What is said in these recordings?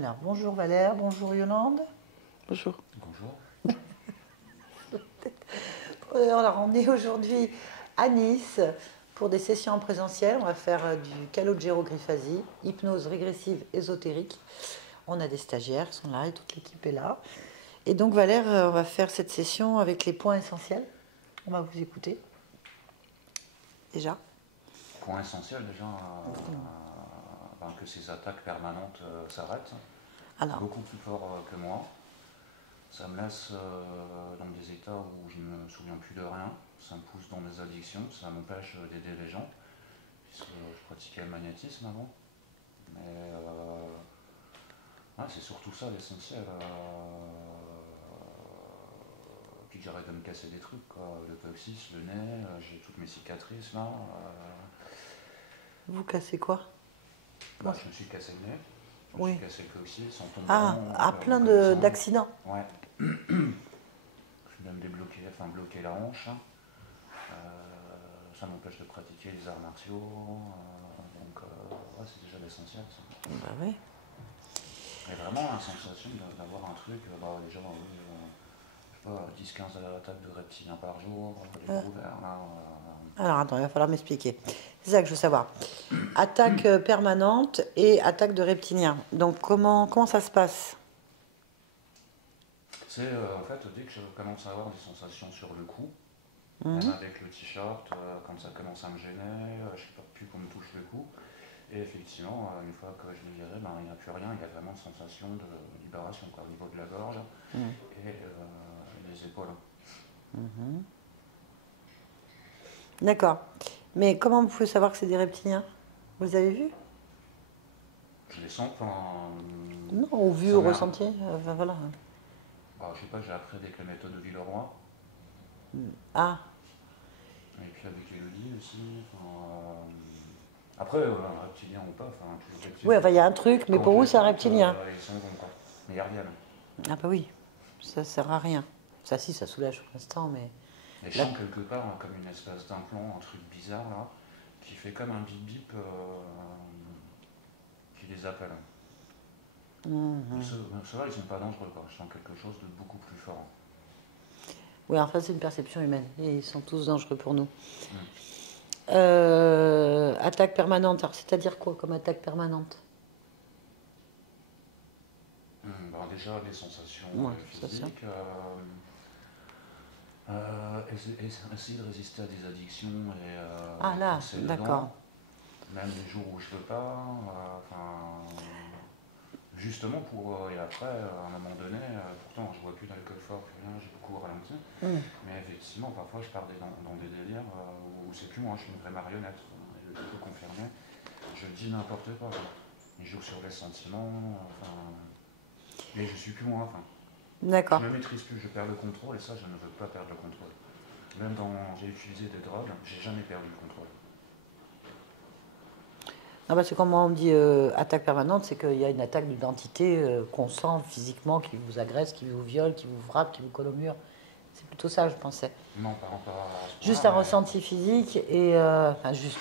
Alors, bonjour Valère, bonjour Yolande. Bonjour. Bonjour. Alors, on est aujourd'hui à Nice pour des sessions en présentiel. On va faire du calogérographasie, hypnose régressive ésotérique. On a des stagiaires qui sont là et toute l'équipe est là. Et donc Valère, on va faire cette session avec les points essentiels. On va vous écouter. Déjà. Point essentiel déjà, que ces attaques permanentes s'arrêtent. Alors, Beaucoup plus fort que moi. Ça me laisse dans des états où je ne me souviens plus de rien. Ça me pousse dans des addictions. Ça m'empêche d'aider les gens. Puisque je pratiquais le magnétisme avant. Mais ouais, c'est surtout ça l'essentiel. Puis que j'arrête de me casser des trucs, quoi. Le coccyx, le nez, j'ai toutes mes cicatrices là. vous cassez quoi? Je me suis cassé le nez, je me Oui. suis cassé le coccyx en tombant. Ah, plein d'accidents. Ouais. Je viens de bloquer la hanche. Ça m'empêche de pratiquer les arts martiaux. Ouais, c'est déjà l'essentiel ça. Bah oui. Et vraiment la sensation d'avoir un truc, les gens, je sais pas, 10-15 attaques de reptiliens par jour, les gros ouverts là. Alors attends, il va falloir m'expliquer. C'est ça que je veux savoir. Attaque permanente et attaque de reptiliens. Donc comment ça se passe? C'est en fait dès que je commence à avoir des sensations sur le cou, même avec le t-shirt, quand ça commence à me gêner, je ne sais pas plus qu'on me touche le cou. Et effectivement, une fois que je l'ai viré, il n'y a plus rien, il y a vraiment une sensation de libération quoi, au niveau de la gorge et les épaules. D'accord. Mais comment vous pouvez savoir que c'est des reptiliens? Vous avez vu? Je les sens quand. Non, ou vu, au ressenti. Voilà. Je sais pas, j'ai appris avec la méthode de Villeroy. Ah, Et puis avec Elodie aussi. Après, un reptilien ou pas, tous les reptiliens. oui, enfin, il y a un truc, mais Quand pour je vous, les c'est un sens, reptilien. Ils sont bons quoi. Mais il n'y a rien. Ah bah oui, ça sert à rien. Ça, si, ça soulage pour l'instant, mais... Et je sens quelque part comme une espèce d'implant, un truc bizarre là, qui fait comme un bip bip qui les appelle. Mais ceux-là, ils sont pas dangereux quoi. Je sens quelque chose de beaucoup plus fort. Oui, enfin, c'est une perception humaine. Et ils sont tous dangereux pour nous. Attaque permanente. Alors, c'est-à-dire quoi comme attaque permanente? Déjà, des sensations physiques. Essayer de résister à des addictions et Ah là, d'accord. Même les jours où je peux pas. Justement pour. Et après, à un moment donné, pourtant je bois plus d'alcool fort, plus rien, j'ai beaucoup ralenti. Mais effectivement, parfois je pars dans des délires où c'est plus moi, je suis une vraie marionnette. Je peux confirmer. Je dis n'importe quoi. Je joue sur les sentiments. Mais je suis plus moi. D'accord. Je ne maîtrise plus, je perds le contrôle et ça, je ne veux pas perdre le contrôle. Même j'ai utilisé des drogues, j'ai jamais perdu le contrôle. Ah bah c'est comme on dit attaque permanente, c'est qu'il y a une attaque d'identité qu'on sent physiquement, qui vous agresse, qui vous viole, qui vous frappe, qui vous colle au mur. C'est plutôt ça, je pensais. Non, pas juste un ressenti physique et... enfin, juste.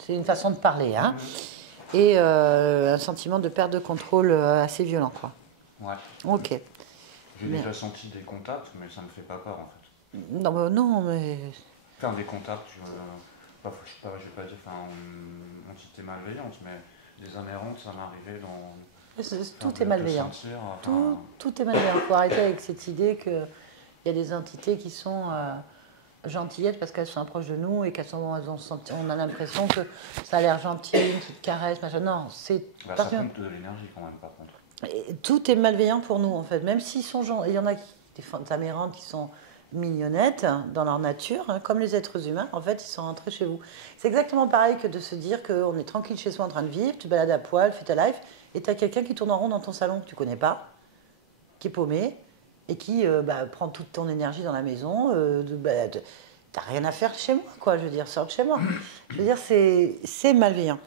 C'est une façon de parler, hein. Et un sentiment de perte de contrôle assez violent, quoi. Ouais. Ok. J'ai déjà senti des contacts, mais ça me fait pas peur, en fait. Non, mais... Enfin, des contacts, je vais pas dire entité malveillante, mais des âmes errantes, ça m'est arrivé dans... Tout est malveillant. Tout est malveillant. Il faut arrêter avec cette idée qu'il y a des entités qui sont gentillettes parce qu'elles sont proches de nous et on a l'impression que ça a l'air gentil, une petite caresse, machin. Non, c'est... ça compte de l'énergie quand même, par contre. Et tout est malveillant pour nous, en fait. Même s'ils sont gentils. Il y en a des âmes errantes qui sont mignonnettes dans leur nature, hein, comme les êtres humains, en fait, ils sont rentrés chez vous. C'est exactement pareil que de se dire qu'on est tranquille chez soi en train de vivre, tu te balades à poil, fais ta life, et tu as quelqu'un qui tourne en rond dans ton salon que tu connais pas, qui est paumé, et qui prend toute ton énergie dans la maison. T'as rien à faire chez moi, quoi, je veux dire, sors de chez moi. Je veux dire, c'est malveillant,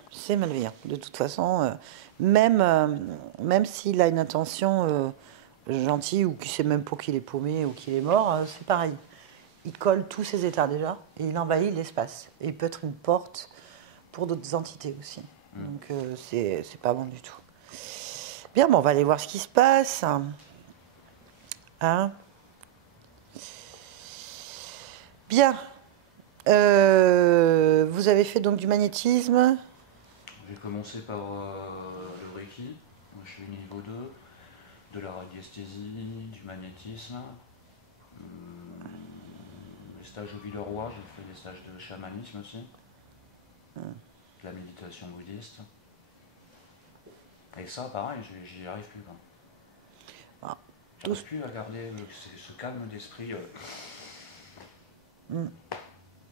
de toute façon, même s'il a une intention... gentil ou qui sait même pas qu'il est paumé ou qu'il est mort, c'est pareil. Il colle tous ses états déjà et il envahit l'espace. Et il peut être une porte pour d'autres entités aussi. Donc c'est pas bon du tout. Bien, bon, on va aller voir ce qui se passe. Hein? Bien. Vous avez fait donc du magnétisme. J'ai commencé par le Reiki, moi, je suis niveau 2, de la radiesthésie, du magnétisme, les stages au Villeroy, j'ai fait des stages de chamanisme aussi, de la méditation bouddhiste. Et ça, pareil, j'y arrive plus. Ah, J'arrive plus à garder ce calme d'esprit.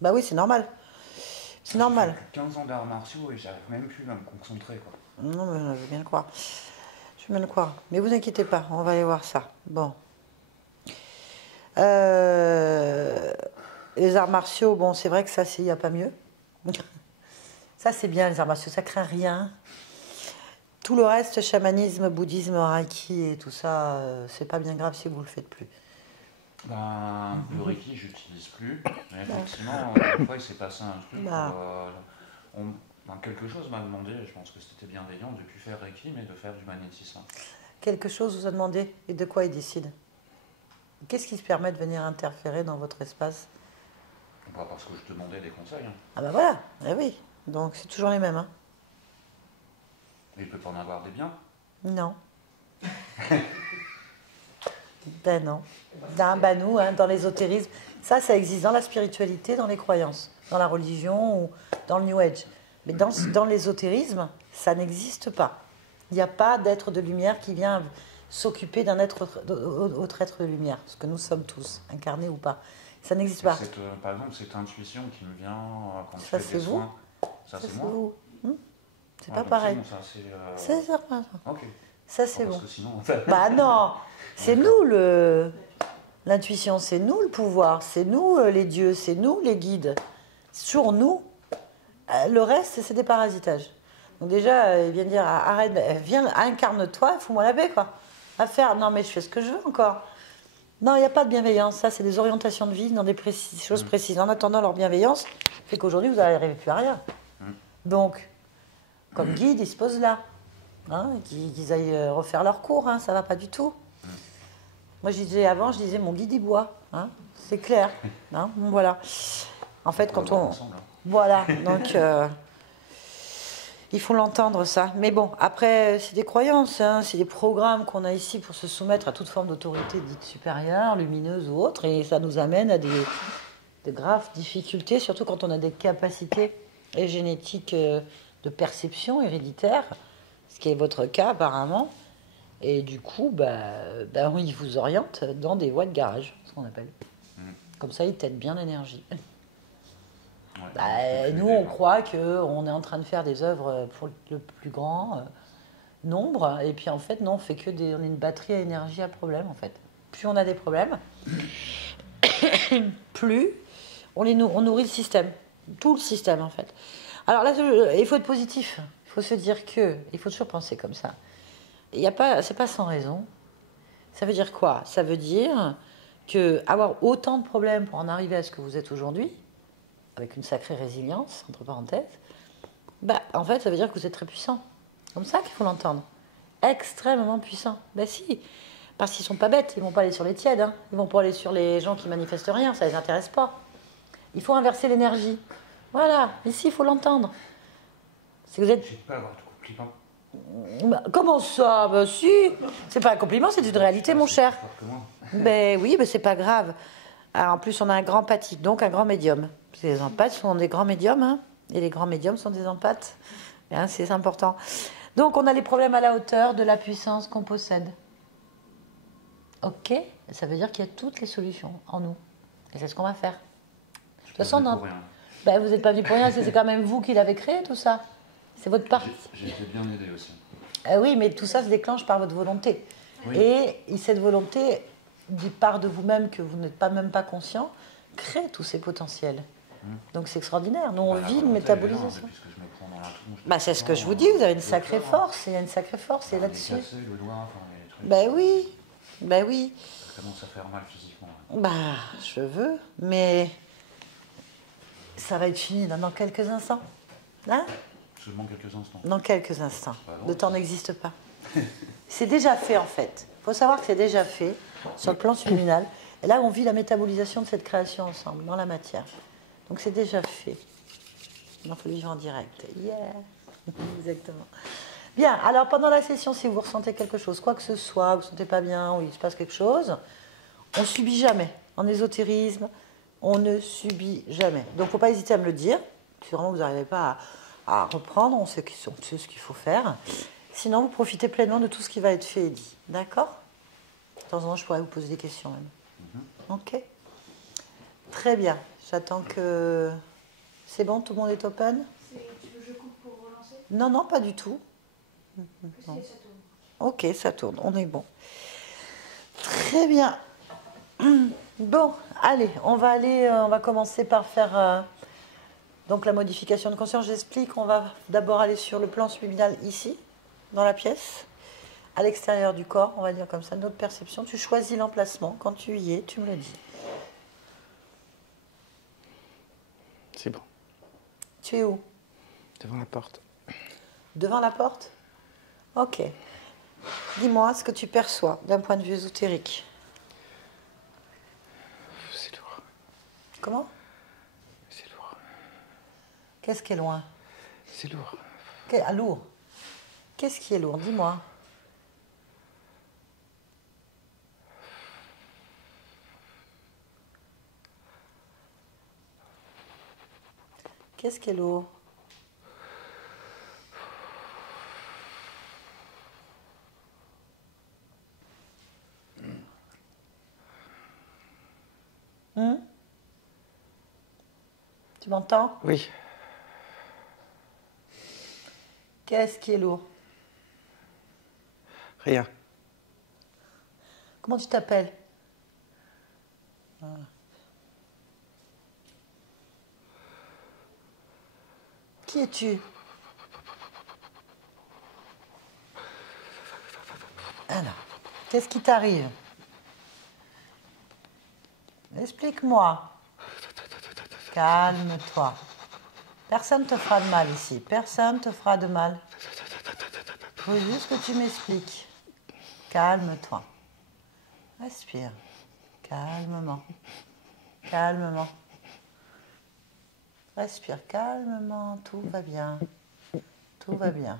Bah oui, c'est normal. C'est normal. J'ai plus de 15 ans d'arts martiaux et j'arrive même plus à me concentrer, quoi. Non, mais je veux bien le croire. Je veux bien le croire. Mais vous inquiétez pas, on va aller voir ça. Bon. Les arts martiaux, bon, c'est vrai que ça, il n'y a pas mieux. Ça, c'est bien, les arts martiaux, ça craint rien. Tout le reste, chamanisme, bouddhisme, reiki et tout ça, c'est pas bien grave si vous le faites plus. Ben, le Reiki, j'utilise plus. Mais effectivement, une fois, il s'est passé un truc. Quelque chose m'a demandé, je pense que c'était bienveillant, de ne plus faire Reiki, mais de faire du magnétisme. Quelque chose vous a demandé et de quoi il décide? Qu'est-ce qui se permet de venir interférer dans votre espace? Bah, parce que je demandais des conseils. Ah ben voilà, eh oui. Donc c'est toujours les mêmes. Hein. Mais il peut pas en avoir des biens? Non. Ben non. Nous, hein, dans l'ésotérisme, ça existe dans la spiritualité, dans les croyances, dans la religion ou dans le New Age. Mais dans l'ésotérisme, ça n'existe pas. Il n'y a pas d'être de lumière qui vient s'occuper d'un autre être de lumière, ce que nous sommes tous, incarnés ou pas. Ça n'existe pas. Par exemple, cette intuition qui me vient quand ça, je fais des soins, ça c'est moi. Vous. C'est pas pareil. C'est ça. Ok. Ça c'est bon. Parce que sinon, bah non, c'est nous l'intuition, c'est nous le pouvoir, c'est nous les dieux, c'est nous les guides. C'est toujours nous. Le reste, c'est des parasitages. Donc déjà, il vient dire, arrête, viens, incarne-toi, fous-moi la paix, quoi. À faire, non mais je fais ce que je veux encore. Non, il n'y a pas de bienveillance, ça c'est des orientations de vie dans des choses précises. En attendant, leur bienveillance fait qu'aujourd'hui, vous n'arrivez plus à rien. Donc, comme guide, ils se posent là. Hein, qu'ils aillent refaire leur cours, hein, ça va pas du tout. Moi, je disais mon guide il boit, hein, c'est clair. Hein, voilà. En fait, quand on... Voilà, donc... il faut l'entendre, ça. Mais bon, après, c'est des croyances, hein, c'est des programmes qu'on a ici pour se soumettre à toute forme d'autorité dite supérieure, lumineuse ou autre, et ça nous amène à de graves difficultés, surtout quand on a des capacités génétiques de perception héréditaire, ce qui est votre cas apparemment, et du coup, oui, il vous oriente dans des voies de garage, ce qu'on appelle. Comme ça, il t'aide bien l'énergie. Ouais, nous, on croit qu'on est en train de faire des œuvres pour le plus grand nombre, et puis en fait, non, on fait on est une batterie à énergie à problème, en fait. Plus on a des problèmes, plus on nourrit le système, tout le système, en fait. Alors là, il faut être positif, il faut se dire il faut toujours penser comme ça. C'est pas sans raison. Ça veut dire quoi? Ça veut dire qu'avoir autant de problèmes pour en arriver à ce que vous êtes aujourd'hui, avec une sacrée résilience, entre parenthèses, en fait, ça veut dire que vous êtes très puissant. C'est comme ça qu'il faut l'entendre. Extrêmement puissant. Si. Parce qu'ils ne sont pas bêtes, ils ne vont pas aller sur les tièdes, hein. Ils ne vont pas aller sur les gens qui manifestent rien, ça ne les intéresse pas. Il faut inverser l'énergie. Voilà, ici, il faut l'entendre. Si vous êtes... Je ne peux pas avoir de compliment. Comment ça? Si. C'est pas un compliment, c'est une réalité, mon cher. Oui, c'est pas grave. Alors, en plus, on a un grand empathique, donc un grand médium. Les empathes sont des grands médiums, hein, et les grands médiums sont des empathes. Hein, c'est important. Donc, on a les problèmes à la hauteur de la puissance qu'on possède. Ok, ça veut dire qu'il y a toutes les solutions en nous. Et c'est ce qu'on va faire. De toute façon, non. Vous n'êtes pas venu pour rien, c'est quand même vous qui l'avez créé, tout ça. C'est votre part. J'ai été bien aidé aussi. Oui, mais tout ça se déclenche par votre volonté. Oui. Et cette volonté, du part de vous-même que vous n'êtes même pas conscient, crée tous ces potentiels. Donc c'est extraordinaire. Nous, on vit le métabolisation. C'est ce que je vous dis, vous avez une sacrée force. Il y a une sacrée force, et là-dessus. Oui. Ça commence à faire mal physiquement. Je veux, mais ça va être fini dans quelques instants. Hein? Seulement quelques instants. Dans quelques instants. Le temps n'existe pas. C'est déjà fait en fait. Il faut savoir que c'est déjà fait sur le plan subliminal. Et là, on vit la métabolisation de cette création ensemble, dans la matière. Donc c'est déjà fait. Il faut le vivre en direct. Yeah. Exactement. Bien, alors pendant la session, si vous ressentez quelque chose, quoi que ce soit, vous ne vous sentez pas bien ou il se passe quelque chose, on ne subit jamais. En ésotérisme, on ne subit jamais. Donc il ne faut pas hésiter à me le dire. Si vraiment vous n'arrivez pas à reprendre, on sait ce qu'il faut faire. Sinon, vous profitez pleinement de tout ce qui va être fait et dit. D'accord? De temps en temps, je pourrais vous poser des questions même. Ok. Très bien. J'attends que... C'est bon, tout le monde est open? Tu veux que je coupe pour relancer? Non, non, pas du tout. Ça tourne. Ok, ça tourne, on est bon. Très bien. Bon, allez, on va commencer par faire donc la modification de conscience. J'explique, on va d'abord aller sur le plan subliminal ici, dans la pièce, à l'extérieur du corps, on va dire comme ça, notre perception. Tu choisis l'emplacement, quand tu y es, tu me le dis. C'est bon. Tu es où? Devant la porte. Devant la porte? Ok. Dis-moi ce que tu perçois d'un point de vue ésotérique. C'est lourd. Comment? C'est lourd. Qu'est-ce qui est loin? C'est lourd. Ah, lourd. Qu'est-ce qui est lourd? Dis-moi. Qu'est-ce qui est lourd? Tu m'entends? Oui. Qu'est-ce qui est lourd? Rien. Comment tu t'appelles? Qui es-tu? Alors, qu'est-ce qui t'arrive? Explique-moi. Calme-toi. Personne ne te fera de mal ici. Personne ne te fera de mal. Il faut juste que tu m'expliques. Calme-toi. Respire. Calmement. Calmement. Respire calmement. Tout va bien. Tout va bien.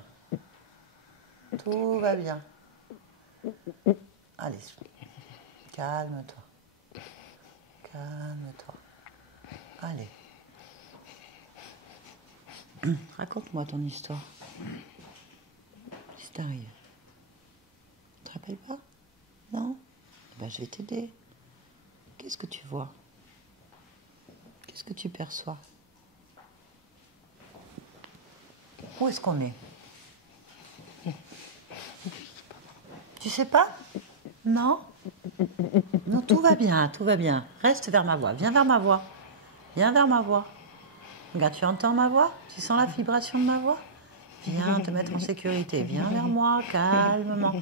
Tout va bien. Allez, calme-toi. Calme-toi. Allez. Raconte-moi ton histoire. Qu'est-ce qui t'arrive? Tu te rappelles pas? Non? Ben, je vais t'aider. Qu'est-ce que tu vois? Qu'est-ce que tu perçois? Où est-ce qu'on est? Tu sais pas? Non? Non, tout va bien, tout va bien. Reste vers ma voix, viens vers ma voix. Viens vers ma voix. Regarde, tu entends ma voix? Tu sens la vibration de ma voix? Viens te mettre en sécurité. Viens vers moi, calmement.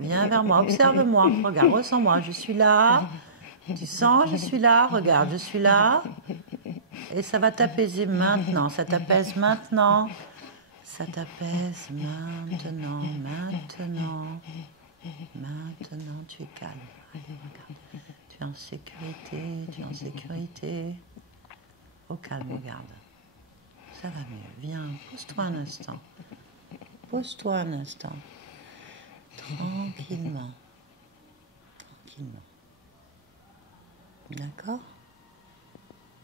Viens vers moi, observe-moi. Regarde, ressens-moi. Je suis là. Tu sens, je suis là. Regarde, je suis là. Et ça va t'apaiser maintenant. Ça t'apaise maintenant. Ça t'apaise maintenant, maintenant. Maintenant, tu es calme. Allez, regarde. Tu es en sécurité, tu es en sécurité. Au calme, regarde. Ça va mieux. Viens, pose-toi un instant. Pose-toi un instant. Tranquillement. Tranquillement. D'accord?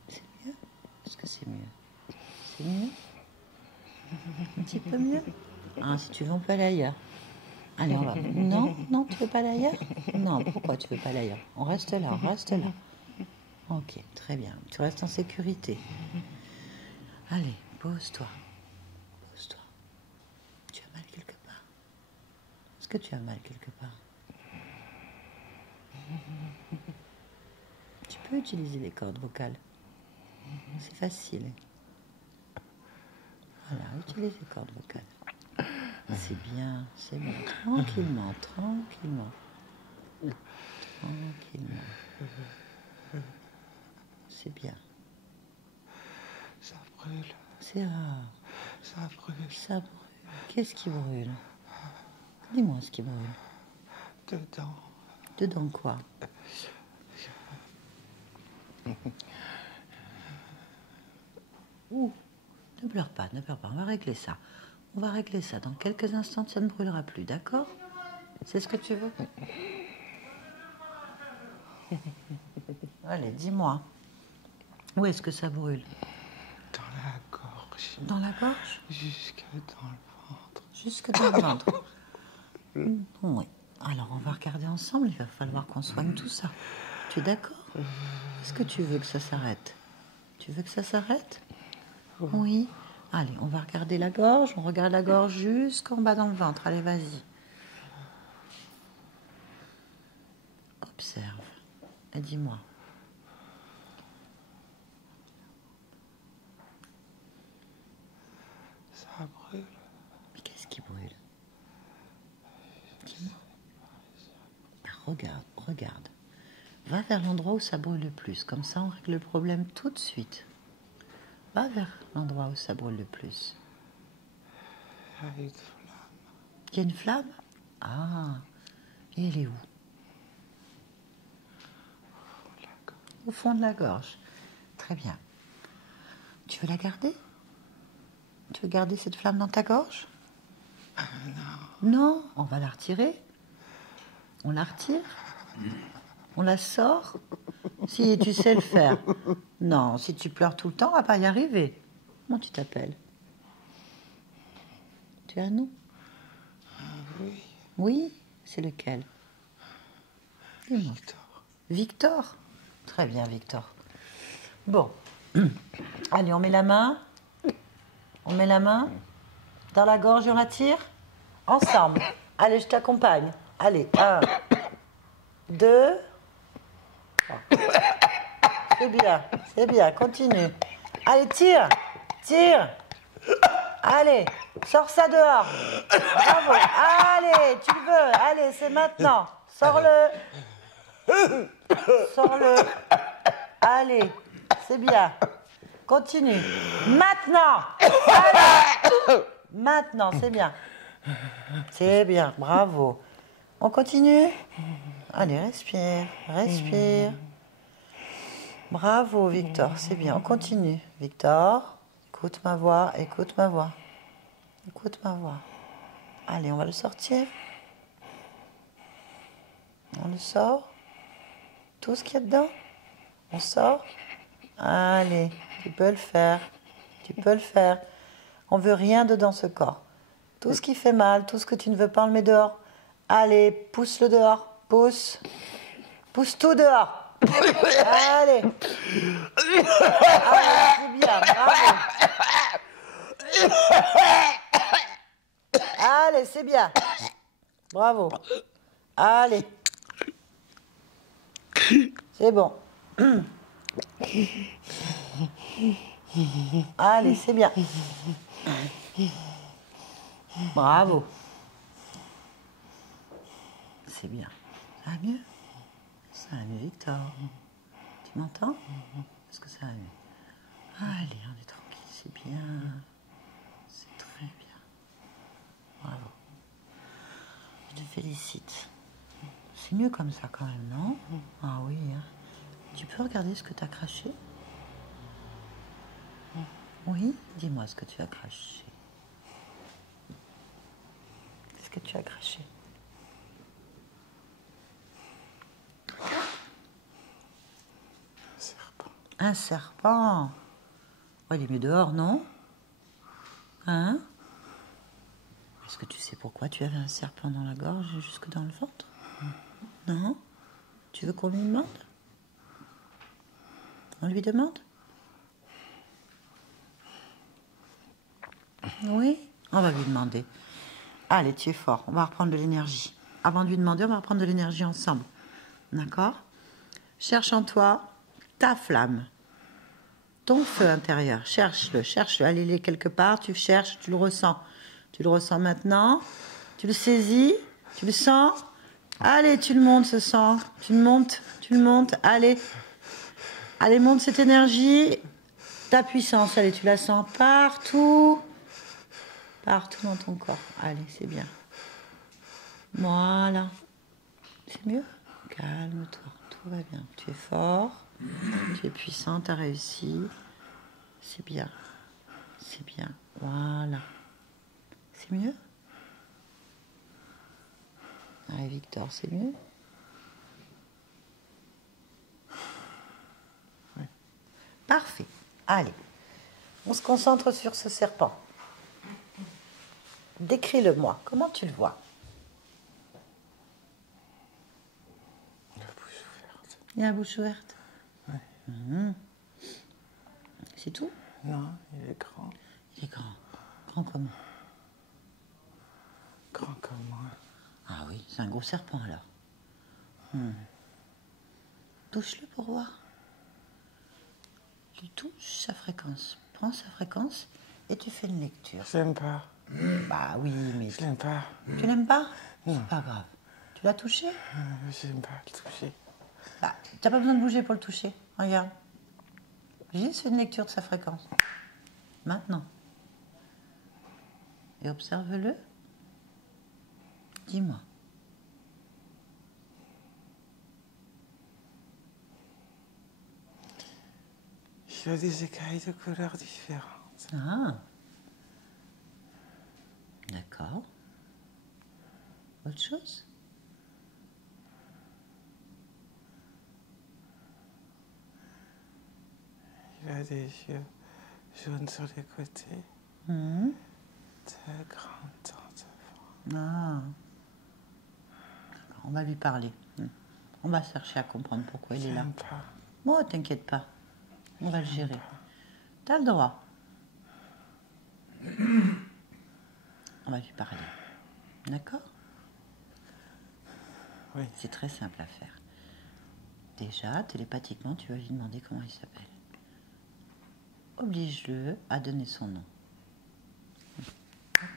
C'est mieux? Est-ce que c'est mieux? C'est mieux? Un petit peu mieux? Ah, si tu veux, on peut aller ailleurs. Allez, on va. Non, non, tu veux pas aller ailleurs? Non, pourquoi tu veux pas aller ailleurs? On reste là, on reste là. Ok, très bien. Tu restes en sécurité. Allez, pose-toi. Pose-toi. Tu as mal quelque part? Est-ce que tu as mal quelque part? Tu peux utiliser les cordes vocales. C'est facile. Voilà, utilise les cordes vocales. C'est bien, c'est bon. Tranquillement, tranquillement. Tranquillement. C'est bien. Ça brûle. C'est rare. Ça brûle. Ça brûle. Qu'est-ce qui brûle? Dis-moi ce qui brûle. Dedans. Dedans quoi? Ouh, ne pleure pas, ne pleure pas. On va régler ça. On va régler ça. Dans quelques instants, ça ne brûlera plus, d'accord? C'est ce que tu veux? Allez, dis-moi. Où est-ce que ça brûle? Dans la gorge. Dans la gorge? Jusque dans le ventre. Jusque dans le ventre. Oui. Alors, on va regarder ensemble. Il va falloir qu'on soigne tout ça. Tu es d'accord? Est-ce que tu veux que ça s'arrête? Tu veux que ça s'arrête? Oui. Allez, on va regarder la gorge. On regarde la gorge jusqu'en bas dans le ventre. Allez, vas-y. Observe. Et dis-moi. Ça brûle. Mais qu'est-ce qui brûle? Dis-moi. Ah, regarde, regarde. Va vers l'endroit où ça brûle le plus. Comme ça, on règle le problème tout de suite. Va vers l'endroit où ça brûle le plus. Il y a une flamme. Il y a une flamme? Ah. Et elle est où? Au fond de la gorge. Très bien. Tu veux la garder? Tu veux garder cette flamme dans ta gorge? Non. Non, on va la retirer. On la retire. On la sort. Si tu sais le faire. Non, si tu pleures tout le temps, on va pas y arriver. Comment tu t'appelles? Tu as un nom? Oui. Oui, c'est lequel? Dis-moi. Victor. Victor? Très bien, Victor. Bon. Allez, on met la main. On met la main dans la gorge et on la tire. Ensemble. Allez, je t'accompagne. Allez, 1, 2. C'est bien, continue. Allez, tire, tire. Allez, sors ça dehors. Bravo. Allez, tu le veux. Allez, c'est maintenant. Sors-le. Sors-le. Allez, c'est bien. Continue. Maintenant. Allez. Maintenant, c'est bien. C'est bien, bravo. On continue? Allez, respire, respire. Bravo, Victor, c'est bien. On continue. Victor, écoute ma voix, écoute ma voix. Écoute ma voix. Allez, on va le sortir. On le sort. Tout ce qu'il y a dedans. On sort. Allez, tu peux le faire. Tu peux le faire. On veut rien dedans ce corps. Tout ce qui fait mal, tout ce que tu ne veux pas, on le met dehors. Allez, pousse-le dehors. Pousse. Pousse tout dehors. Allez. Allez, c'est bien, bravo. Allez, c'est bien. Bravo. Allez. C'est bon. Allez, c'est bien. Bravo. C'est bien. Ça va mieux? Ça va mieux, Victor. Tu m'entends? Est-ce que ça va mieux? Allez, on est tranquille, c'est bien. C'est très bien. Bravo. Je te félicite. C'est mieux comme ça quand même, non? Ah oui. Hein. Tu peux regarder ce que tu as craché? Oui? Dis-moi ce que tu as craché. Qu'est-ce que tu as craché? Un serpent. Un serpent. Oh, il est mieux dehors, non? Hein? Est-ce que tu sais pourquoi tu avais un serpent dans la gorge et jusque dans le ventre? Non? Tu veux qu'on lui demande? On lui demande? Oui? On va lui demander. Allez, tu es fort. On va reprendre de l'énergie. Avant de lui demander, on va reprendre de l'énergie ensemble. D'accord? Cherche en toi ta flamme, ton feu intérieur. Cherche-le, cherche-le. Allez, il est quelque part, tu cherches, tu le ressens. Tu le ressens maintenant, tu le saisis, tu le sens. Allez, tu le montes, ce sang. Tu le montes. Allez. Allez, monte cette énergie. Ta puissance, allez, tu la sens partout. Partout dans ton corps. Allez, c'est bien. Voilà. C'est mieux? Calme-toi, tout va bien. Tu es fort, tu es puissant, tu as réussi. C'est bien. C'est bien. Voilà. C'est mieux? Allez, Victor, c'est mieux? Ouais. Parfait. Allez. On se concentre sur ce serpent. Décris-le-moi. Comment tu le vois? La bouche ouverte. Il a la bouche ouverte. Ouais. C'est tout? Non, il est grand. Il est grand. Grand comment? Grand comme moi. Ah oui, c'est un gros serpent alors. Touche-le pour voir. Tu touches sa fréquence. Prends sa fréquence et tu fais une lecture. Je l'aime pas. Bah oui, mais Je l'aime pas. tu l'aimes pas? Non. C'est pas grave. Tu l'as touché? J'aime pas le toucher. Bah, t'as pas besoin de bouger pour le toucher. Regarde. Juste fais une lecture de sa fréquence. Maintenant. Et observe-le. Dis-moi. Il a des écailles de couleurs différentes. Ah. D'accord. Autre chose? Il a des yeux jaunes sur les côtés. Mhm. De grandes dents. Ah. On va lui parler. On va chercher à comprendre pourquoi il est là. J'aime pas. Moi, t'inquiète pas. On va le gérer. T'as le droit. On va lui parler. D'accord? Oui. C'est très simple à faire. Déjà, télépathiquement, tu vas lui demander comment il s'appelle. Oblige-le à donner son nom.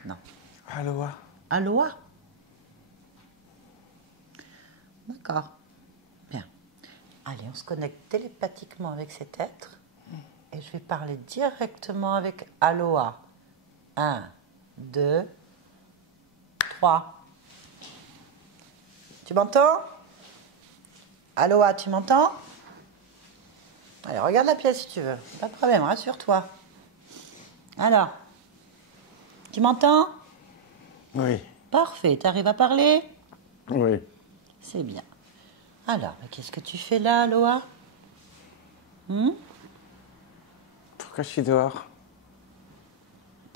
Non. Aloha. Aloha. D'accord. Bien. Allez, on se connecte télépathiquement avec cet être. Et je vais parler directement avec Aloha. 1, 2, 3. Tu m'entends? Aloha, tu m'entends? Allez, regarde la pièce si tu veux. Pas de problème, rassure-toi. Alors, tu m'entends? Oui. Parfait, tu arrives à parler? Oui. C'est bien. Alors, mais qu'est-ce que tu fais là, Aloha? Pourquoi je suis dehors?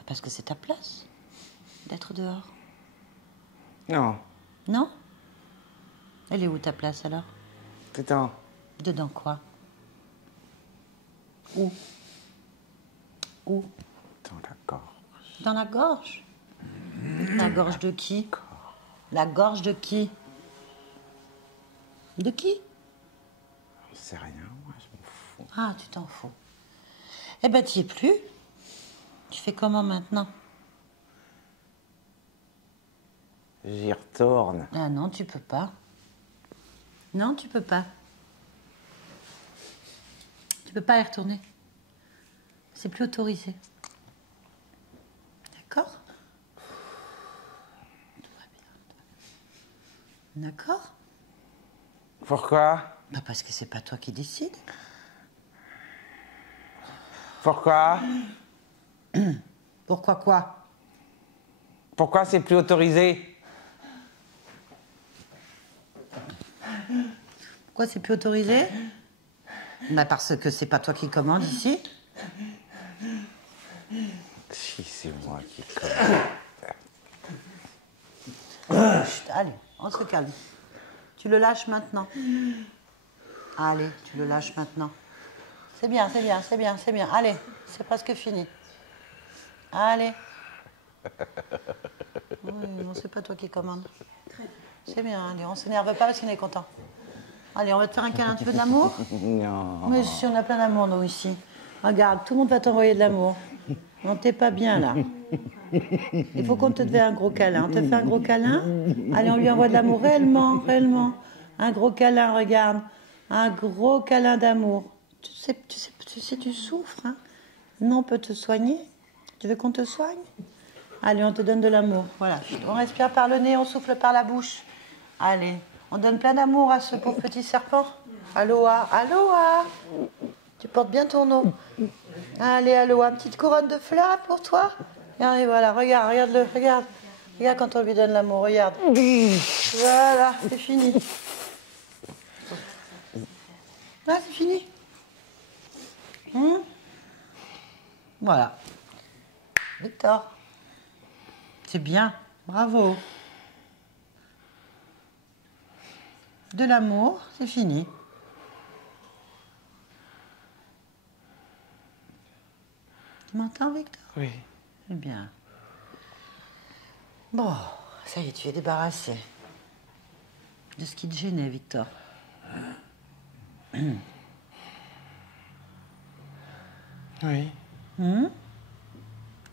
Parce que c'est ta place d'être dehors. Non. Non? Elle est où ta place alors? Dedans. Dedans quoi? Où? Où? Dans la gorge. Dans la gorge? La gorge de qui? La gorge de qui? De qui? Je sais rien, moi, je m'en fous. Ah, tu t'en fous. Eh ben, t'y es plus. Tu fais comment maintenant? J'y retourne. Ah non, tu peux pas. Non, tu peux pas. Tu peux pas y retourner. C'est plus autorisé. D'accord? Tout va bien. D'accord? Pourquoi? Bah parce que c'est pas toi qui décides. Pourquoi? Pourquoi quoi? Pourquoi c'est plus autorisé? Pourquoi c'est plus autorisé? Bah parce que c'est pas toi qui commande ici. Si, c'est moi qui commande. Chut, allez, on se calme. Tu le lâches maintenant. Allez, tu le lâches maintenant. C'est bien, c'est bien, c'est bien, c'est bien. Allez, c'est presque fini. Allez. Oui, non, c'est pas toi qui commande. C'est bien, allez, on s'énerve pas parce qu'on est content. Allez, on va te faire un câlin. Tu veux de l'amour? Non. Mais si, on a plein d'amour, nous, ici. Regarde, tout le monde va t'envoyer de l'amour. Non, t'es pas bien, là. Il faut qu'on te fasse un gros câlin. On te fait un gros câlin? Allez, on lui envoie de l'amour, réellement, réellement. Un gros câlin, regarde. Un gros câlin d'amour. Tu sais, tu souffres, hein? Non, on peut te soigner. Tu veux qu'on te soigne? Allez, on te donne de l'amour. Voilà. On respire par le nez, on souffle par la bouche. Allez, on donne plein d'amour à ce pauvre petit serpent. Aloha, aloha. Tu portes bien ton nom. Allez, aloha, petite couronne de fleurs pour toi. Et voilà, regarde, regarde-le, regarde. Regarde quand on lui donne l'amour, regarde. Voilà, c'est fini. Ah, c'est fini. Voilà. Victor. C'est bien. Bravo. De l'amour, c'est fini. Tu m'entends, Victor? Oui. C'est bien. Bon, ça y est, tu es débarrassé de ce qui te gênait, Victor. Oui.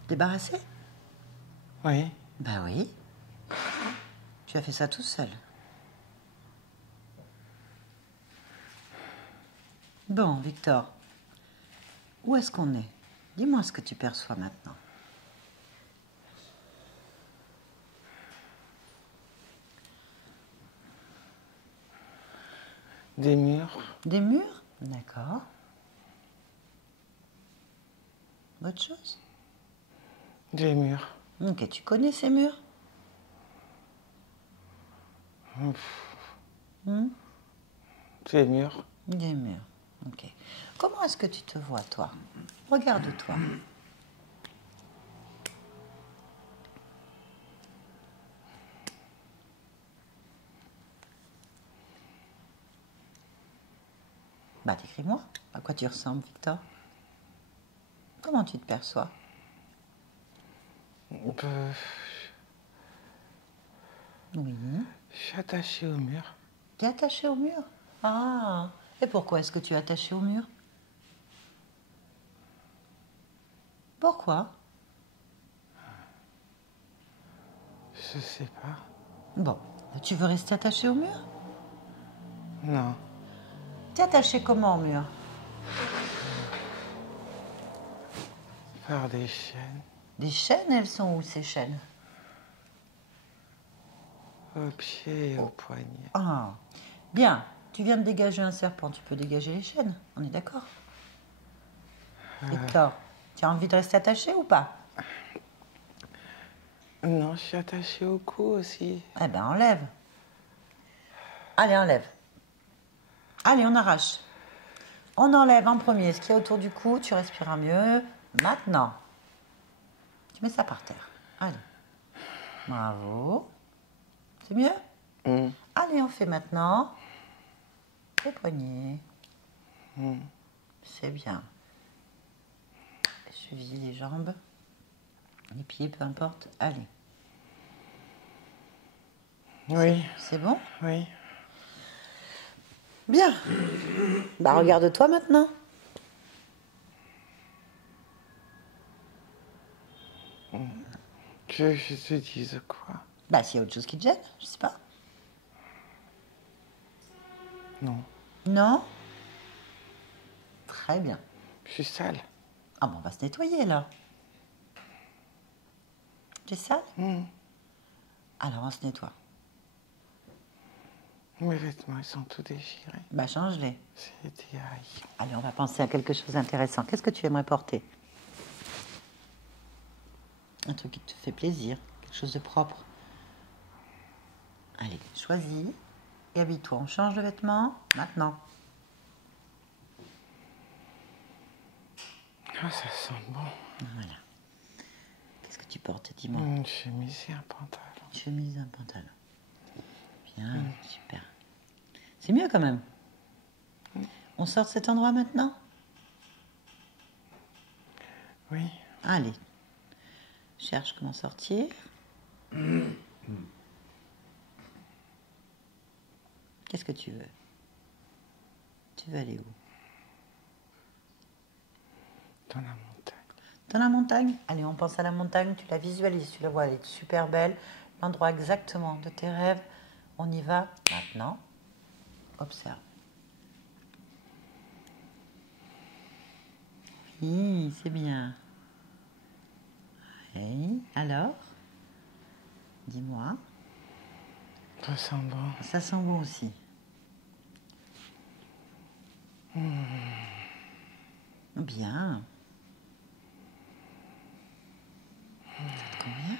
Débarrassé? Oui. Ben oui. Tu as fait ça tout seul. Bon, Victor, où est-ce qu'on est? Dis-moi ce que tu perçois maintenant. Des murs. Des murs? D'accord. Autre chose? Des murs. Ok, tu connais ces murs? Des murs. Des murs, ok. Comment est-ce que tu te vois, toi? Regarde-toi. Bah, décris-moi. À quoi tu ressembles, Victor? Comment tu te perçois? Euh, Oui. Je suis attaché au mur. Tu es attaché au mur? Ah. Et pourquoi est-ce que tu es attaché au mur? Pourquoi? Je sais pas. Bon, tu veux rester attaché au mur? Non. Tu es attaché comment au mur? Par des chaînes. Des chaînes, elles sont où ces chaînes? Aux pieds et aux poignets. Ah, bien. Tu viens de dégager un serpent, tu peux dégager les chaînes. On est d'accord? Victor, tu as envie de rester attaché ou pas? Non, je suis attaché au cou aussi. Eh ben, enlève. Allez, enlève. Allez, on arrache. On enlève en premier ce qu'il y a autour du cou, tu respireras mieux. Maintenant, tu mets ça par terre. Allez. Bravo. C'est mieux? Allez, on fait maintenant les poignets. C'est bien. Les chevilles, les jambes, les pieds, peu importe. Allez. Oui. C'est bon? Oui. Bien. Bah, regarde-toi maintenant. Tu veux que je te dise quoi? Bah, s'il y a autre chose qui te gêne, je sais pas. Non. Non? Très bien. Je suis sale. Ah bon, on va se nettoyer là. Tu es sale? Alors, on se nettoie. Mes vêtements, ils sont tout déchirés. Bah, change-les. C'est diarrhée. Allez, on va penser à quelque chose d'intéressant. Qu'est-ce que tu aimerais porter? Un truc qui te fait plaisir, quelque chose de propre. Allez, choisis et habille-toi. On change de vêtements maintenant. Ah, ça sent bon. Voilà. Qu'est-ce que tu portes? Dis-moi. Une chemise et un pantalon. Une chemise et un pantalon. Bien, super. C'est mieux quand même. On sort de cet endroit maintenant? Oui. Allez. Cherche comment sortir. Qu'est-ce que tu veux? Tu veux aller où? Dans la montagne. Dans la montagne? Allez, on pense à la montagne, tu la visualises, tu la vois, elle est super belle. L'endroit exactement de tes rêves. On y va maintenant. Observe. Oui, c'est bien. Oui. Alors? Dis-moi. Ça sent bon. Ça sent bon aussi. Bien. Ça te convient?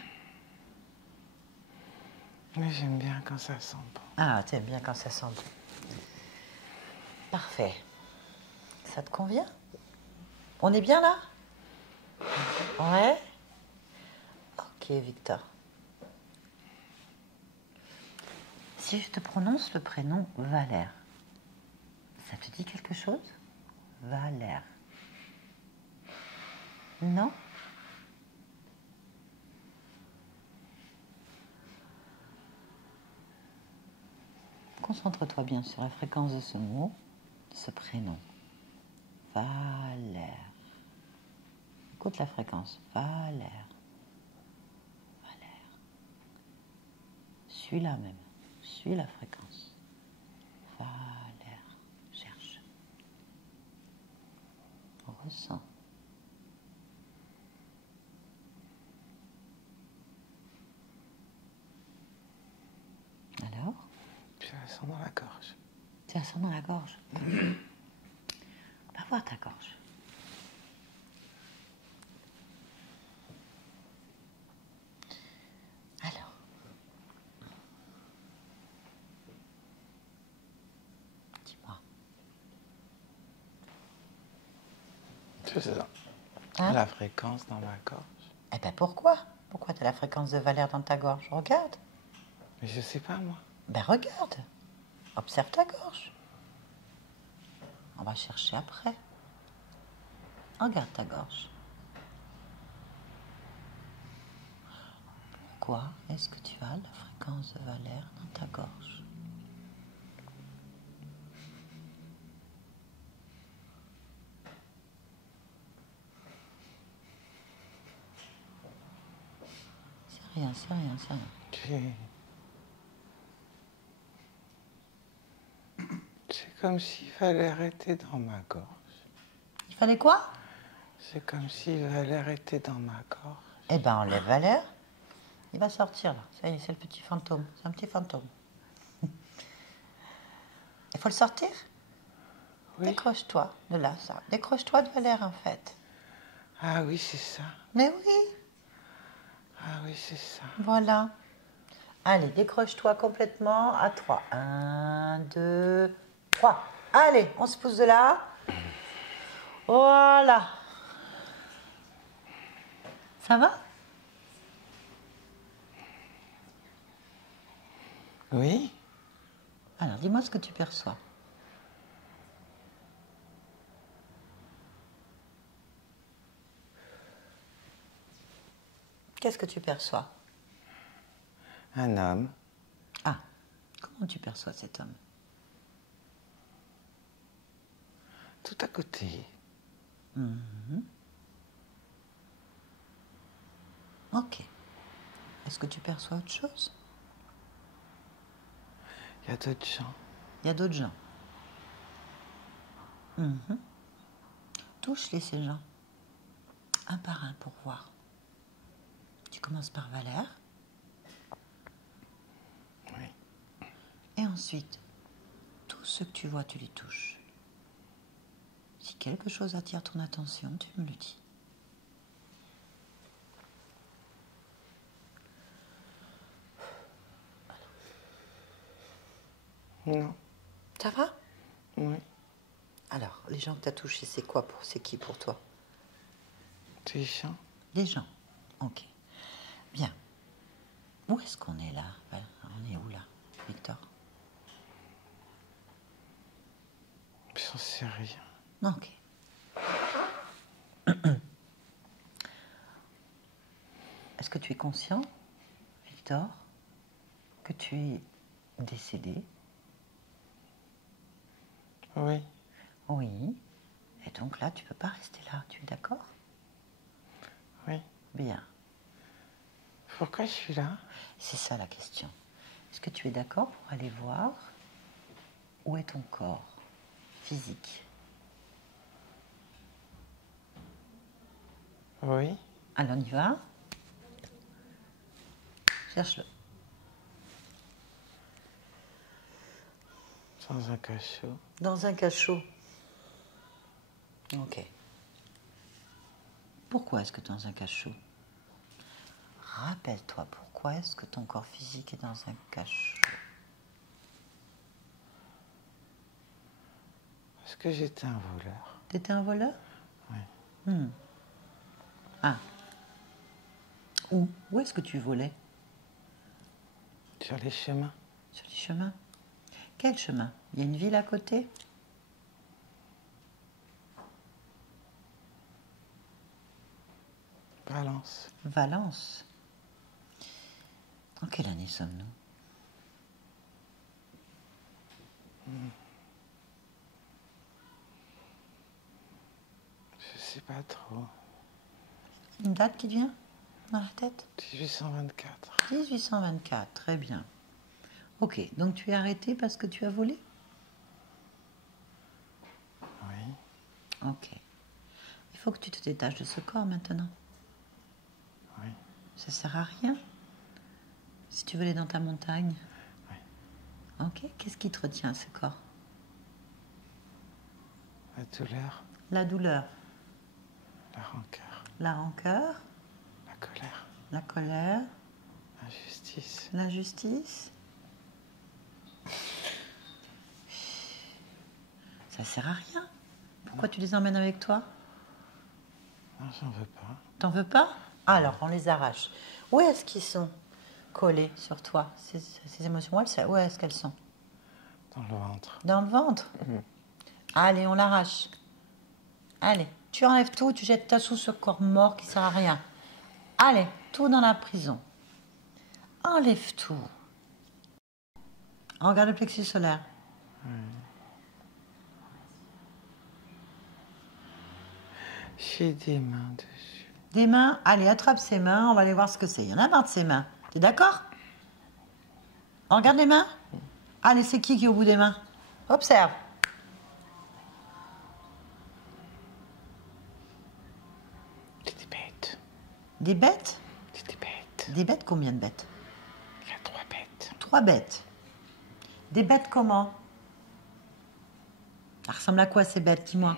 Mais j'aime bien quand ça sent bon. Ah, t'aimes bien quand ça sent bon. Parfait. Ça te convient? On est bien là? Ouais? Ok, Victor. Si je te prononce le prénom Valère, ça te dit quelque chose? Valère. Non? Concentre-toi bien sur la fréquence de ce mot, de ce prénom. Valère. Écoute la fréquence. Valère. Valère. Suis-la même. Suis la fréquence. Valère. Cherche. Ressens. Alors? Je la sens dans la gorge. Tu la sens dans la gorge. Va voir ta gorge. Alors. Dis-moi. C'est ça. Hein? La fréquence dans ma gorge. Eh ben pourquoi? Pourquoi tu as la fréquence de Valère dans ta gorge? Regarde. Mais je sais pas, moi. Ben regarde. Observe ta gorge. On va chercher après. Regarde ta gorge. Pourquoi est-ce que tu as la fréquence de Valère dans ta gorge? C'est rien, c'est rien, c'est rien. C'est comme si Valère était dans ma gorge. Il fallait quoi? C'est comme si Valère était dans ma gorge. Eh ben enlève Valère. Il va sortir là. Ça y est, c'est le petit fantôme. C'est un petit fantôme. Il faut le sortir? Oui. Décroche-toi de là, ça. Décroche-toi de Valère en fait. Ah oui, c'est ça. Mais oui, Ah oui, c'est ça. voilà. Allez, décroche-toi complètement à 3. 1, 2, 3. Allez, on se pousse de là. Voilà. Ça va? Oui. Alors, dis-moi ce que tu perçois. Qu'est-ce que tu perçois? Un homme. Ah, comment tu perçois cet homme? Tout à côté. Ok. Est-ce que tu perçois autre chose? Il y a d'autres gens. Il y a d'autres gens. Touche-les, ces gens. Un par un pour voir. Tu commences par Valère. Oui. Et ensuite, tout ce que tu vois, tu les touches. Si quelque chose attire ton attention, tu me le dis. Non. Ça va? Oui. Alors, les gens que tu as touchés, c'est quoi c'est qui pour toi? Des gens. Les gens. Ok. Bien. Où est-ce qu'on est là? On est où là, Victor? J'en sais rien. Ok. Est-ce que tu es conscient, Victor, que tu es décédé? Oui. Oui. Et donc là, tu ne peux pas rester là. Tu es d'accord? Oui. Bien. Pourquoi je suis là? C'est ça la question. Est-ce que tu es d'accord pour aller voir où est ton corps physique? Oui. Alors on y va? Cherche-le. Dans un cachot. Dans un cachot. Ok. Pourquoi est-ce que tu es dans un cachot? Rappelle-toi, pourquoi est-ce que ton corps physique est dans un cachot? Parce que j'étais un voleur. T'étais un voleur? Oui. Ah. Où est-ce que tu volais? Sur les chemins. Sur les chemins? Quel chemin? Il y a une ville à côté? Valence. Valence. En quelle année sommes-nous? Je sais pas trop. Une date qui te vient dans la tête? 1824. 1824, très bien. Ok, donc tu es arrêté parce que tu as volé? Oui. Ok. Il faut que tu te détaches de ce corps maintenant. Oui. Ça sert à rien. Si tu veux aller dans ta montagne. Oui. Ok, qu'est-ce qui te retient à ce corps? La douleur. La douleur, La rancœur. la rancœur, La colère. la colère, L'injustice. l'injustice. Ça sert à rien. Pourquoi tu les emmènes avec toi? Non, j'en veux pas. T'en veux pas? Alors, on les arrache. Où est-ce qu'ils sont collés sur toi, ces émotions? Où est-ce qu'elles sont? Dans le ventre. Dans le ventre? Allez, on l'arrache. Allez, tu enlèves tout, tu jettes ta sous ce corps mort qui sert à rien. Allez, tout dans la prison. Enlève tout. Regarde le plexus solaire. J'ai des mains dessus. Des mains, allez, attrape ses mains, on va aller voir ce que c'est. Il y en a marre de ses mains. T'es d'accord? On regarde les mains? Allez, c'est qui est au bout des mains? Observe. C'est des bêtes. Des bêtes? C'est des bêtes. Des bêtes, combien de bêtes? Il y a 3 bêtes. 3 bêtes. Des bêtes comment? Ça ressemble à quoi ces bêtes, dis-moi?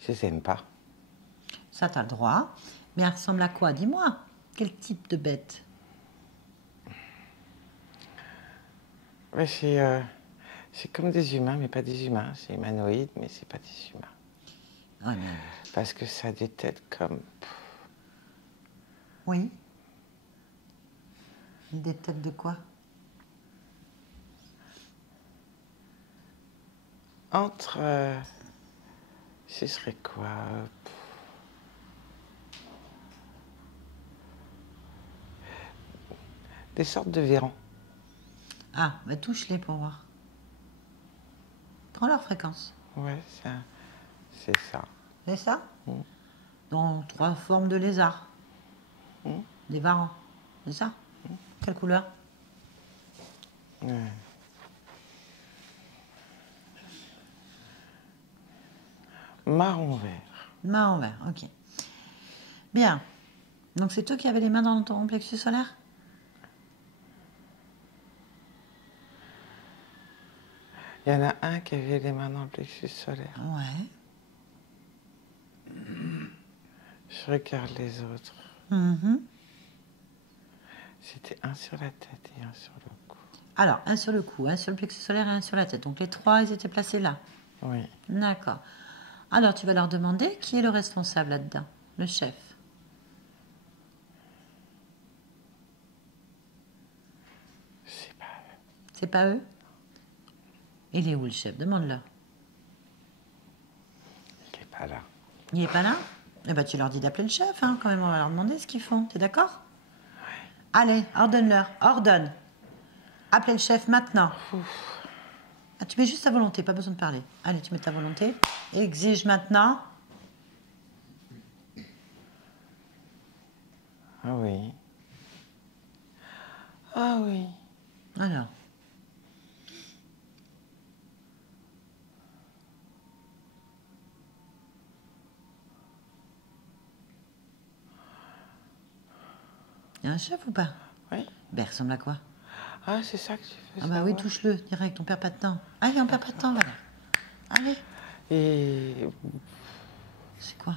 Je les aime pas. Ça, t'as le droit. Mais elle ressemble à quoi? Dis-moi. Quel type de bête? Ouais, c'est comme des humains, mais pas des humains. C'est humanoïde, mais c'est pas des humains. Ah, mais... Parce que ça a des têtes comme... Oui. Des têtes de quoi? Entre... ce serait quoi? Des sortes de verrons. Ah, bah touche-les pour voir. Prends leur fréquence. Ouais, c'est ça. C'est ça? Mm. Dans 3 formes de lézards. Mm. Des varans. C'est ça? Quelle couleur? Ouais. Marron vert. Marron vert, ok. Bien. Donc c'est toi qui avais les mains dans ton plexus solaire? Il y en a un qui avait les mains dans le plexus solaire. Ouais. Je regarde les autres. Mhm. C'était un sur la tête et un sur le cou. Alors, un sur le cou, un sur le plexus solaire et un sur la tête. Donc les 3, ils étaient placés là. Oui. D'accord. Alors tu vas leur demander qui est le responsable là-dedans? Le chef. C'est pas eux. C'est pas eux? Il est où le chef? Demande-leur. Il est pas là. Il est pas là? Eh ben tu leur dis d'appeler le chef, hein, quand même, on va leur demander ce qu'ils font. T'es d'accord? Allez, ordonne-leur, ordonne. Appelez le chef maintenant. Ah, tu mets juste ta volonté, pas besoin de parler. Allez, tu mets ta volonté. Exige maintenant. Ah oui. Ah oui. Alors. Il y a un chef ou pas? Oui. Ben, il ressemble à quoi? Ah, c'est ça que tu fais Ah bah oui, touche-le, direct, on perd pas de temps. Allez, on perd pas de temps, Valère. Allez. Et C'est quoi?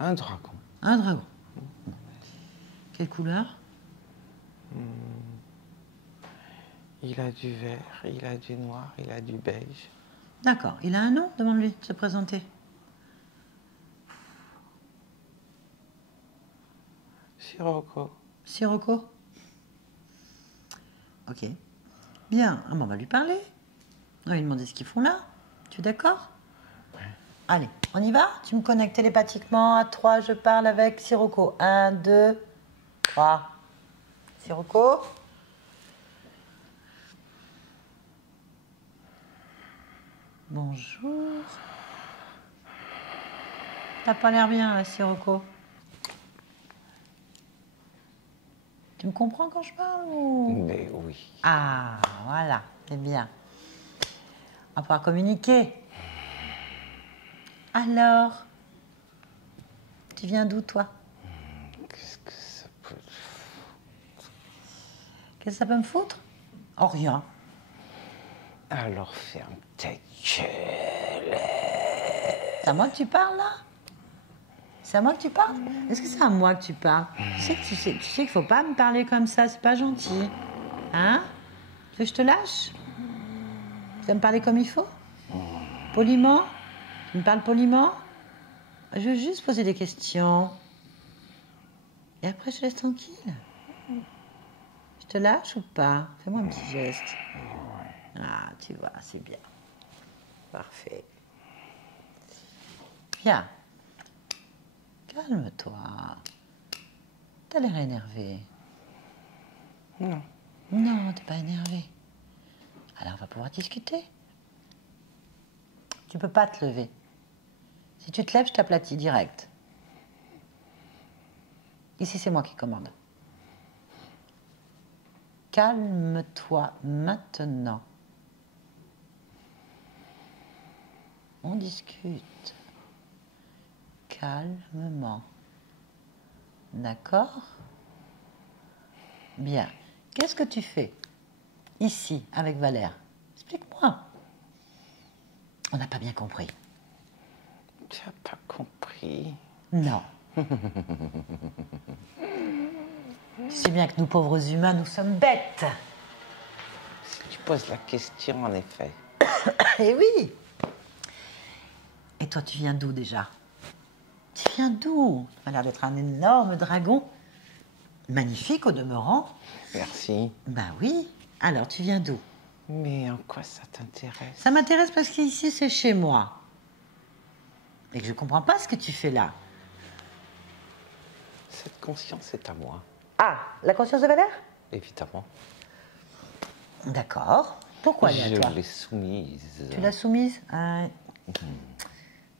un dragon. Un dragon. Quelle couleur? Il a du vert, il a du noir, il a du beige. D'accord. Il a un nom? Demande-lui de se présenter. Sirocco. Sirocco? Ok. Bien. Ah bon, on va lui parler. On va lui demander ce qu'ils font là. Tu es d'accord? Allez, on y va? Tu me connectes télépathiquement. À 3, je parle avec Sirocco. 1, 2, 3. Sirocco? Bonjour. T'as pas l'air bien, là, Sirocco. Tu me comprends quand je parle ou... Mais oui. Ah, voilà, c'est bien. On va pouvoir communiquer. Alors, tu viens d'où, toi? Qu'est-ce que ça peut... Qu'est-ce que ça peut me foutre? Oh, rien. Alors ferme ta gueule. C'est à moi que tu parles, là? C'est à moi que tu parles? Est-ce que c'est à moi que tu parles? Tu sais qu'il faut pas me parler comme ça, c'est pas gentil. Hein? Tu veux que je te lâche? Tu vas me parler comme il faut? Poliment? Tu me parles poliment? Je veux juste poser des questions. Et après, je te laisse tranquille. Je te lâche ou pas? Fais-moi un petit geste. Ah, tu vois, c'est bien. Parfait. Viens. Calme-toi. T'as l'air énervé. Non. Non, t'es pas énervé. Alors, on va pouvoir discuter. Tu peux pas te lever. Si tu te lèves, je t'aplatis direct. Ici, c'est moi qui commande. Calme-toi maintenant. On discute. Calmement. D'accord? Bien. Qu'est-ce que tu fais ici avec Valère? Explique-moi. On n'a pas bien compris. Tu n'as pas compris. Non. Tu sais bien que nous pauvres humains, nous sommes bêtes. Si tu poses la question, en effet. Eh oui. Et toi, tu viens d'où déjà? Tu viens d'où? Tu as l'air d'être un énorme dragon. Magnifique au demeurant. Merci. Ben oui. Alors, tu viens d'où? Mais en quoi ça t'intéresse? Ça m'intéresse parce qu'ici, c'est chez moi. Et que je comprends pas ce que tu fais là. Cette conscience est à moi, Ah, la conscience de Valère? évidemment. D'accord. Pourquoi elle est à toi? Je l'ai soumise. Tu l'as soumise?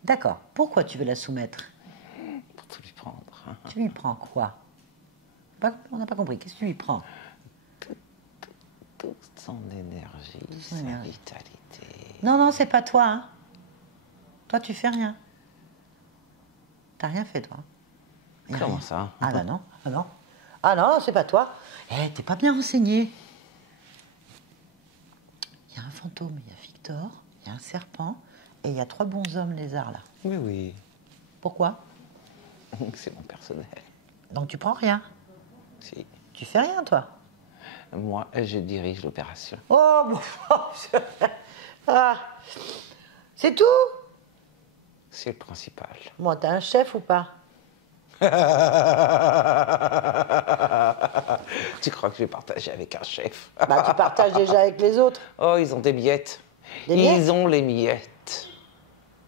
D'accord. Pourquoi tu veux la soumettre? Pour tout lui prendre. Hein. Tu lui prends quoi? On n'a pas compris. Qu'est-ce que tu lui prends? Toute son énergie, son sa énergie. vitalité. Non, non, c'est pas toi. Hein. Toi, tu fais rien. T'as rien fait, toi. Y a Comment rien. ça? Ah bah non. Ah non. Ah non, c'est pas toi. Eh, t'es pas bien renseigné. Il y a un fantôme, il y a Victor, il y a un serpent et il y a 3 bons hommes lézards là. Oui, oui. Pourquoi? C'est mon personnel. Donc tu prends rien. Si. Tu fais rien, toi. Moi, je dirige l'opération. Oh, bon. Ah. C'est tout? C'est le principal. Bon, t'as un chef ou pas? Tu crois que je vais partager avec un chef? Bah, tu partages déjà avec les autres. Oh, ils ont des miettes. Des miettes? Ils ont les miettes.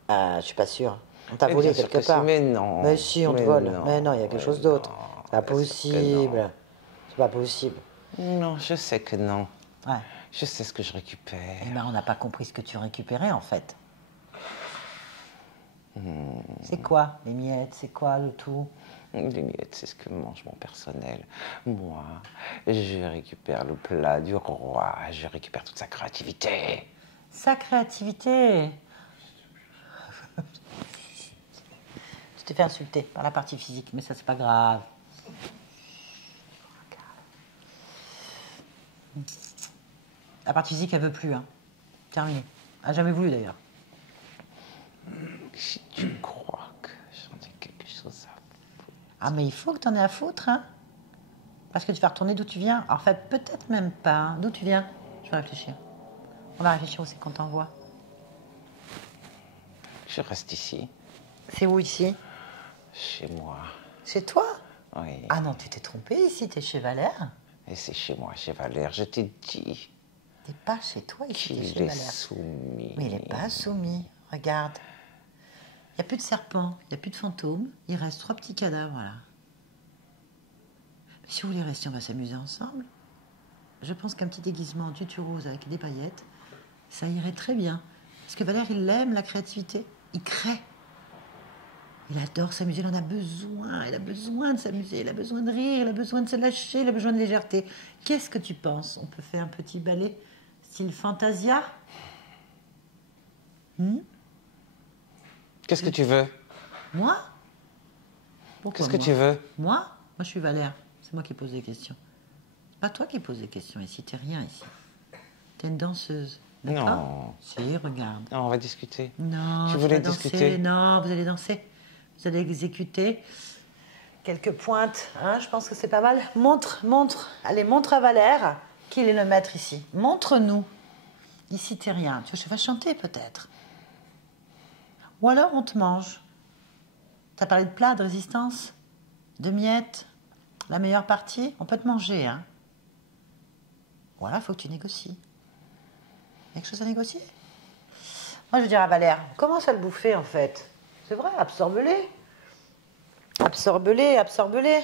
Ah, je suis pas sûre. On t'a Mais volé bien sûr quelque que part. si, mais non. Mais si, on te Mais vole. non. Mais non, il y a quelque Mais chose d'autre. non. C'est pas Bien sûr que possible. non. C'est pas possible. Non, je sais que non. Ouais. Je sais ce que je récupère. Eh ben, on n'a pas compris ce que tu récupérais, en fait. C'est quoi, les miettes? C'est quoi, le tout? Les miettes, c'est ce que mange mon personnel. Moi, je récupère le plat du roi. Je récupère toute sa créativité. Sa créativité. Tu t'es fait insulter par la partie physique, mais ça, c'est pas grave. La partie physique, elle veut plus, hein. Terminé. Elle a jamais voulu, d'ailleurs. Si tu crois que j'en ai quelque chose à... Ah, mais il faut que t'en aies à foutre, hein. Parce que tu vas retourner d'où tu viens. En fait, peut-être même pas. Hein. D'où tu viens? Je vais réfléchir. On va réfléchir où c'est qu'on t'envoie. Je reste ici, C'est où, ici? chez moi. Chez toi? Oui. Ah non, tu t'es trompé ici, t'es chez Valère. Et c'est chez moi, chez Valère. Je t'ai dit T'es pas chez toi ici, t'es qu'il chez est Valère. soumis. Mais il n'est pas soumis. Regarde. Il n'y a plus de serpents, il n'y a plus de fantômes. Il reste 3 petits cadavres, là. Si vous voulez rester, on va s'amuser ensemble. Je pense qu'un petit déguisement en tutu rose avec des paillettes, ça irait très bien. Parce que Valère, il aime la créativité. Il crée. Il adore s'amuser, il en a besoin. Il a besoin de s'amuser, il a besoin de rire, il a besoin de se lâcher, il a besoin de légèreté. Qu'est-ce que tu penses? On peut faire un petit ballet style Fantasia? Qu'est-ce que tu veux? Moi? Pourquoi Qu'est-ce que moi? tu veux? Moi, je suis Valère. C'est moi qui pose des questions. C'est pas toi qui pose des questions ici. T'es rien ici. T'es une danseuse. D'accord? Non. Si, regarde. Non, on va discuter. Non, Tu tu voulais vas danser. discuter? Non, vous allez danser. Vous allez exécuter quelques pointes. Hein, je pense que c'est pas mal. Montre. Allez, montre à Valère qu'il est le maître ici. Montre-nous. Ici, t'es rien. Tu veux que je te fasse chanter, peut-être? Ou alors, on te mange. T'as parlé de plat, de résistance, de miettes. La meilleure partie, on peut te manger, hein. Voilà, faut que tu négocies. Il y a quelque chose à négocier? Moi, je veux dire à Valère, commence à le bouffer, en fait. C'est vrai, absorbe-les. Absorbe-les, absorbe-les.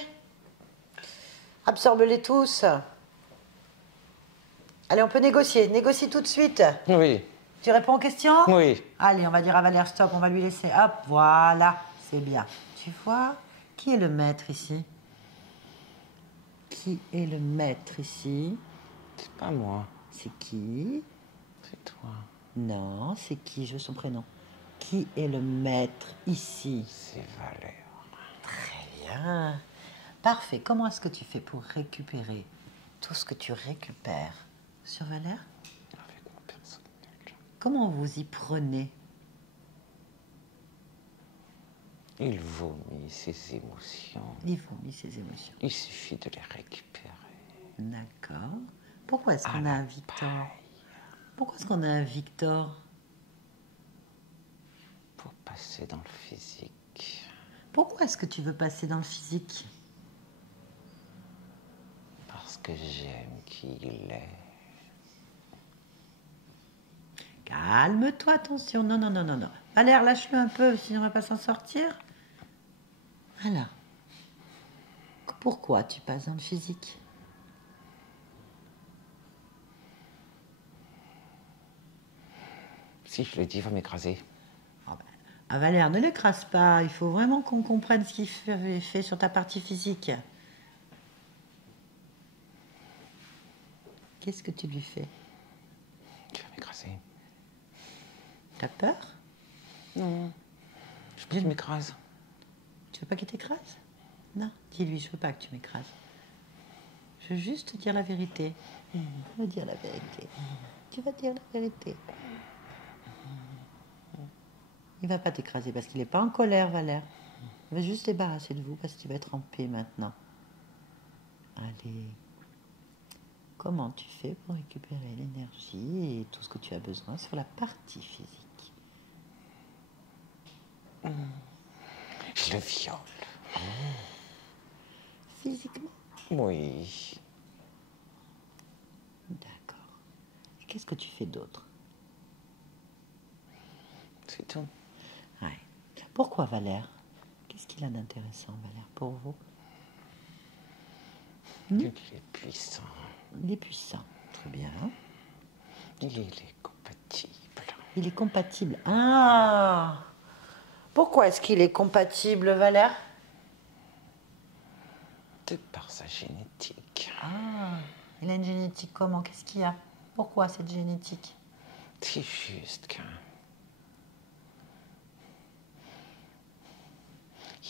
Absorbe-les tous. Allez, on peut négocier. Négocie tout de suite. Oui, Tu réponds aux questions? oui. Allez, on va dire à Valère, stop, on va lui laisser. Hop, voilà, c'est bien. Tu vois, qui est le maître ici? Qui est le maître ici? C'est pas moi, C'est qui? c'est toi. Non, c'est qui? Je veux son prénom. Qui est le maître ici? C'est Valère. Très bien. Parfait. Comment est-ce que tu fais pour récupérer tout ce que tu récupères sur Valère? Avec mon personnel. Comment vous y prenez? Il vomit ses émotions. Il vomit ses émotions. Il suffit de les récupérer. D'accord. Pourquoi est-ce qu'on a la un Victor? Pourquoi est-ce qu'on a un Victor? Pour passer dans le physique. Pourquoi est-ce que tu veux passer dans le physique? Parce que j'aime qui il est. Calme-toi, attention. Non, non, non, non, non. Valère, lâche-le un peu, sinon on va pas s'en sortir. Voilà. Pourquoi tu passes dans le physique? Si je le dis, il va m'écraser. Ah, Valère, ne l'écrase pas. Il faut vraiment qu'on comprenne ce qu'il fait sur ta partie physique. Qu'est-ce que tu lui fais? Tu vas m'écraser. T'as peur? Non. Je veux qu'il m'écrase. Tu veux pas qu'il t'écrase? Non, dis-lui, je veux pas que tu m'écrases. Je veux juste te dire la vérité. Tu vas dire la vérité. Tu vas dire la vérité. Il va pas t'écraser parce qu'il n'est pas en colère, Valère. Il va juste se débarrasser de vous parce qu'il va être en paix maintenant. Allez. Comment tu fais pour récupérer l'énergie et tout ce que tu as besoin sur la partie physique? Je le viole. Physiquement? Oui. D'accord. Et qu'est-ce que tu fais d'autre? C'est tout. Ouais. Pourquoi Valère? Qu'est-ce qu'il a d'intéressant, Valère, pour vous? Il est puissant. Il est puissant. Très bien. Il est compatible. Il est compatible. Ah! Pourquoi est-ce qu'il est compatible, Valère? De par sa génétique. Ah! Il a une génétique comment? Qu'est-ce qu'il y a? Pourquoi cette génétique? C'est juste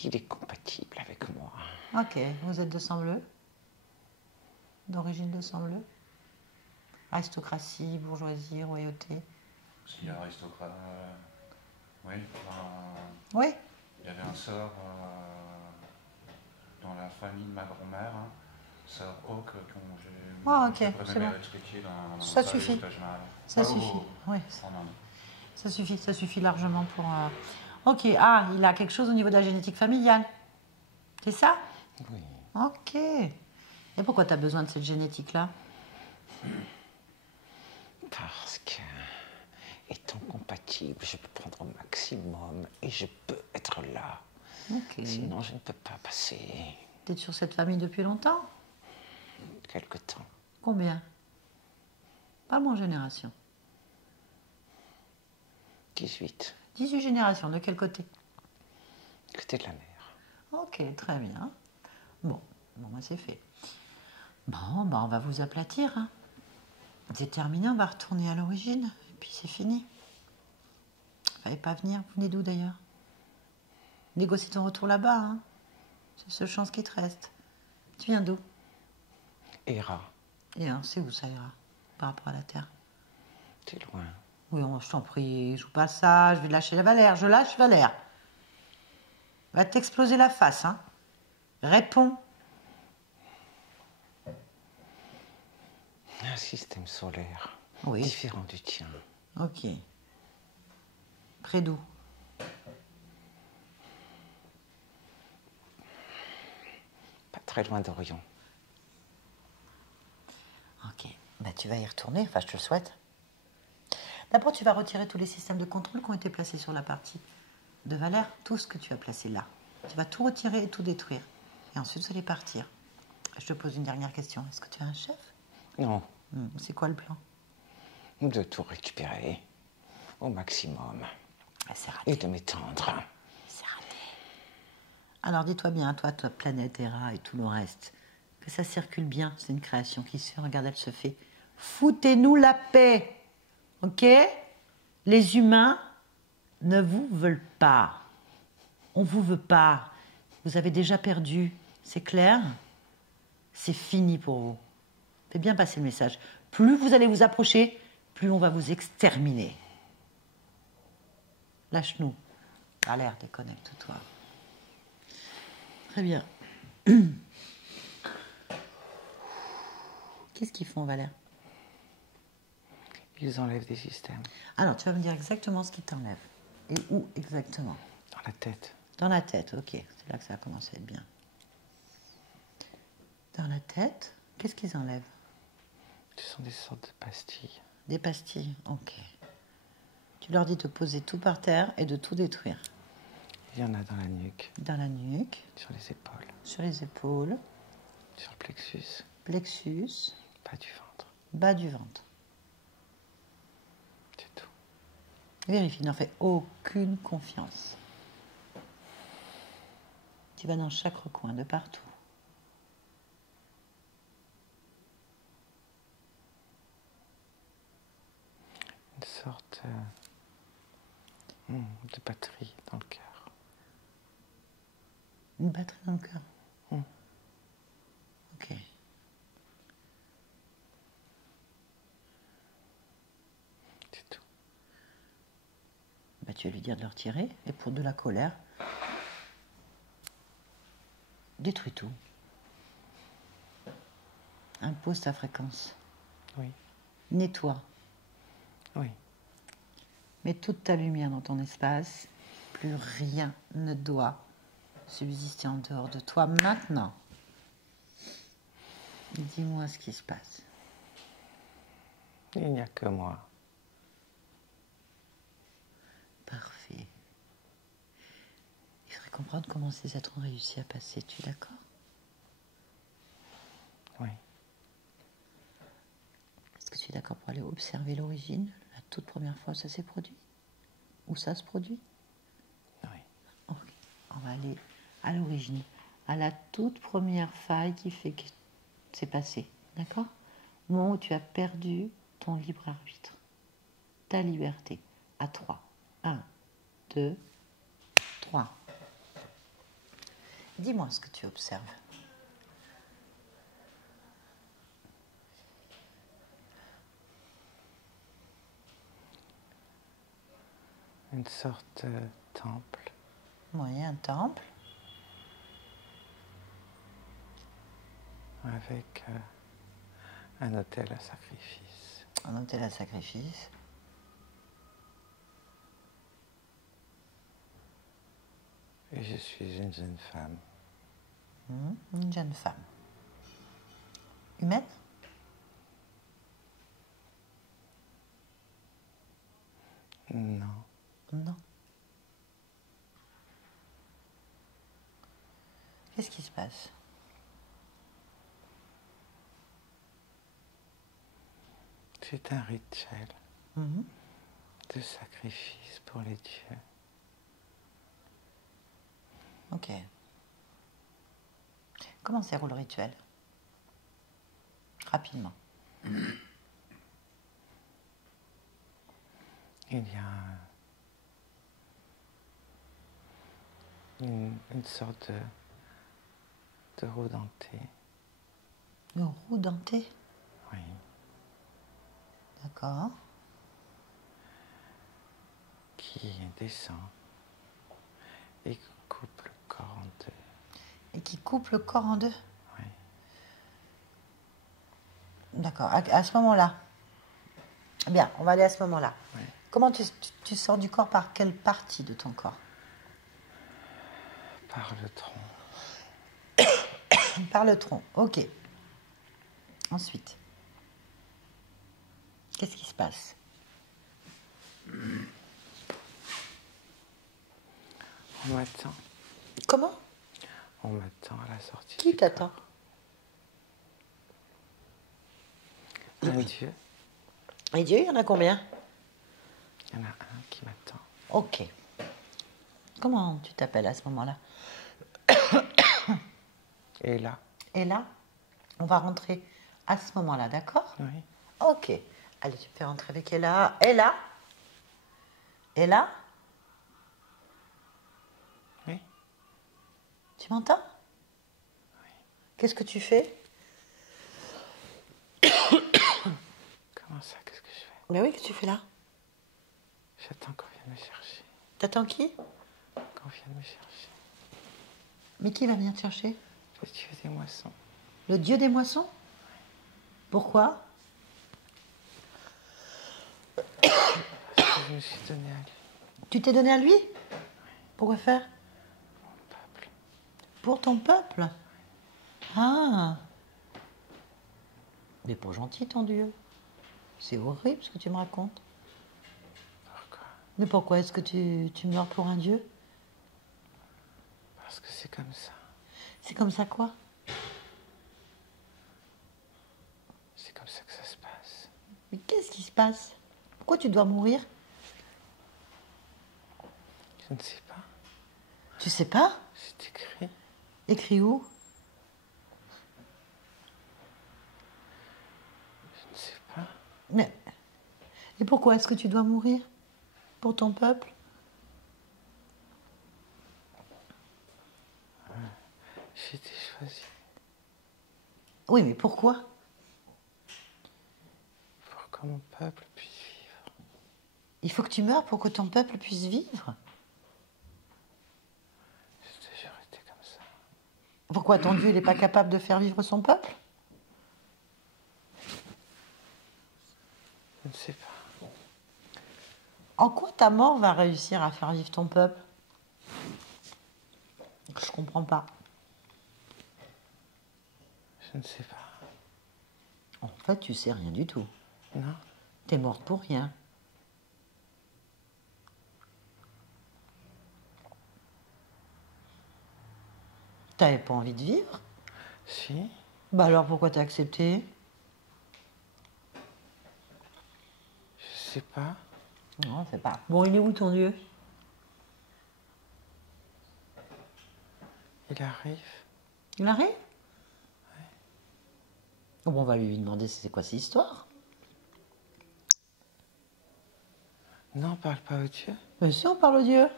il est compatible avec moi. Ok, vous êtes de sang bleu? D'origine de sang bleu? Aristocratie, bourgeoisie, royauté? S'il y a aristocrate. Oui, Oui. il y avait un sort dans la famille de ma grand-mère, hein, sœur Hawk, Ah, ok, j'ai c'est bon. expliqué dans Ça le suffit. Taj Mahal. Ça suffit. Oui, En Inde. ça suffit largement pour. Ok, ah, il a quelque chose au niveau de la génétique familiale. C'est ça? Oui. Ok. Et pourquoi tu as besoin de cette génétique-là? Parce que, étant compatible, je peux prendre au maximum et je peux être là. Ok. Sinon, je ne peux pas passer Tu es sur cette famille depuis longtemps? quelque temps. Combien? Pas mon génération. 18, 18 générations, de quel côté? côté de la mer. Ok, très bien. Bon, bah, c'est fait. Bon, bah, on va vous aplatir. Hein. C'est terminé, on va retourner à l'origine. Et puis c'est fini. Fallait pas venir. Vous venez d'où d'ailleurs? Négocie ton retour là-bas. Hein. C'est la seule chance qui te reste. Tu viens d'où? Héra, Et alors, c'est où ça ira par rapport à la Terre? c'est loin. Oui, je t'en prie, joue pas ça, je vais lâcher la Valère. Je lâche Valère. Va t'exploser la face, hein. Réponds. Un système solaire Oui. différent du tien. Ok. Près d'où? Pas très loin d'Orion. Ok. Bah, tu vas y retourner, enfin je te le souhaite. D'abord, tu vas retirer tous les systèmes de contrôle qui ont été placés sur la partie de Valère, tout ce que tu as placé là. Tu vas tout retirer et tout détruire. Et ensuite, vous allez partir. Je te pose une dernière question. Est-ce que tu as un chef? Non, C'est quoi le plan? de tout récupérer au maximum Ah, c'est raté. et de m'étendre. C'est raté. Alors dis-toi bien, toi, planète Terra et tout le reste, que ça circule bien. C'est une création qui se fait. Regarde, elle se fait. Foutez-nous la paix. Ok? Les humains ne vous veulent pas. On vous veut pas. Vous avez déjà perdu. C'est clair? C'est fini pour vous. Faites bien passer le message. Plus vous allez vous approcher, plus on va vous exterminer. Lâche-nous. Valère, déconnecte-toi. Très bien. Qu'est-ce qu'ils font, Valère? Ils enlèvent des systèmes Alors, tu vas me dire exactement ce qui t'enlève. Et où exactement? dans la tête. Dans la tête, ok. C'est là que ça a commencé à être bien. Dans la tête, qu'est-ce qu'ils enlèvent? Ce sont des sortes de pastilles. Des pastilles, ok. Tu leur dis de poser tout par terre et de tout détruire. Il y en a dans la nuque, Dans la nuque, sur les épaules, sur les épaules, sur le plexus, plexus, pas du ventre. bas du ventre. C'est tout. Vérifie, n'en fais aucune confiance. Tu vas dans chaque recoin, de partout. Une sorte de batterie dans le cœur. Une batterie dans le cœur. Mm. Ok. C'est tout. Bah, tu vas lui dire de le retirer. Et pour de la colère, détruis tout. Impose ta fréquence. Oui, Nettoie. oui. Mets toute ta lumière dans ton espace. Plus rien ne doit subsister en dehors de toi maintenant. Dis-moi ce qui se passe. Il n'y a que moi. Parfait. Il faudrait comprendre comment ces êtres ont réussi à passer. Tu es d'accord? Oui. Est-ce que tu es d'accord pour aller observer l'origine, la toute première fois où ça s'est produit? Où ça se produit? Oui. Ok. On va aller à l'origine, à la toute première faille qui fait que c'est passé. D'accord? Au moment où tu as perdu ton libre arbitre, ta liberté. À 3. 1, 2, 3. Dis-moi ce que tu observes. Une sorte de temple. Oui, un temple. Avec un autel à sacrifice. Un autel à sacrifice. Et je suis une jeune femme. Une jeune femme. Humaine? Non. Non. Qu'est-ce qui se passe? C'est un rituel Mhm. de sacrifice pour les dieux. Ok. Comment se déroule le rituel? Rapidement. Il y a une sorte de roue dentée. Une roue dentée? Oui. D'accord. Qui descend et coupe le corps en deux. Et qui coupe le corps en deux? Oui. D'accord. À ce moment-là. Bien, on va aller à ce moment-là. Oui. Comment tu sors du corps par quelle partie de ton corps? Par le tronc. Par le tronc. Ok. Ensuite. Qu'est-ce qui se passe? On m'attend. Comment? On m'attend à la sortie. Qui du t'attend? corps. Un dieu. Et Dieu, il y en a combien? Il y en a un qui m'attend. Ok. Comment tu t'appelles à ce moment-là? Et là. Et là, on va rentrer à ce moment-là, d'accord? Oui. Ok. Allez, tu me fais rentrer avec Ella. Ella? Ella? Oui. Tu m'entends? Oui. Qu'est-ce que tu fais? Comment ça? Qu'est-ce que je fais? Mais oui, qu'est-ce que tu fais là? J'attends qu'on vienne me chercher. T'attends qui? Qu'on vienne me chercher. Mais qui va venir te chercher? Le dieu des moissons. Le dieu des moissons? Pourquoi? Parce que je me suis donné à lui. Tu t'es donné à lui? Pourquoi faire? Mon peuple. Pour ton peuple? Ah! Mais pour gentil, ton Dieu. C'est horrible ce que tu me racontes. Pourquoi? Mais pourquoi est-ce que tu meurs pour un Dieu? Parce que c'est comme ça. C'est comme ça quoi? C'est comme ça que ça se passe. Mais qu'est-ce qui se passe? Pourquoi tu dois mourir? Je ne sais pas. Tu sais pas? C'est écrit. Écrit où? Je ne sais pas. Mais. Et pourquoi est-ce que tu dois mourir? Pour ton peuple? J'ai été choisi Oui, mais pourquoi? pour que mon peuple puisse vivre. Il faut que tu meurs pour que ton peuple puisse vivre? J'ai toujours été comme ça. Pourquoi ton Dieu n'est pas capable de faire vivre son peuple? Je ne sais pas. En quoi ta mort va réussir à faire vivre ton peuple? Je comprends pas. Je ne sais pas. En fait, tu sais rien du tout. Non. T'es morte pour rien. T'avais pas envie de vivre? Si. Bah alors pourquoi t'as accepté? Je sais pas. Non, c'est pas. Bon, il est où ton Dieu? Il arrive. Il arrive? Bon, on va lui demander c'est quoi cette histoire. Non, parle pas au Dieu. Mais si, on parle au Dieu.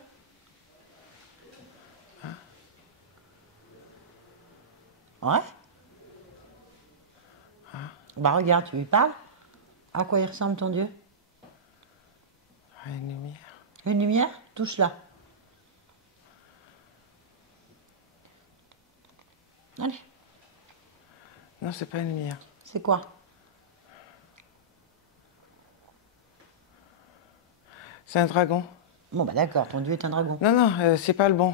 Ouais. Bah regarde, tu lui parles. À quoi il ressemble ton Dieu? Ah, une lumière. Une lumière? Touche-la. Allez, Non, c'est pas une lumière. c'est quoi? C'est un dragon. Bon bah d'accord, ton Dieu est un dragon. Non, non, c'est pas le bon.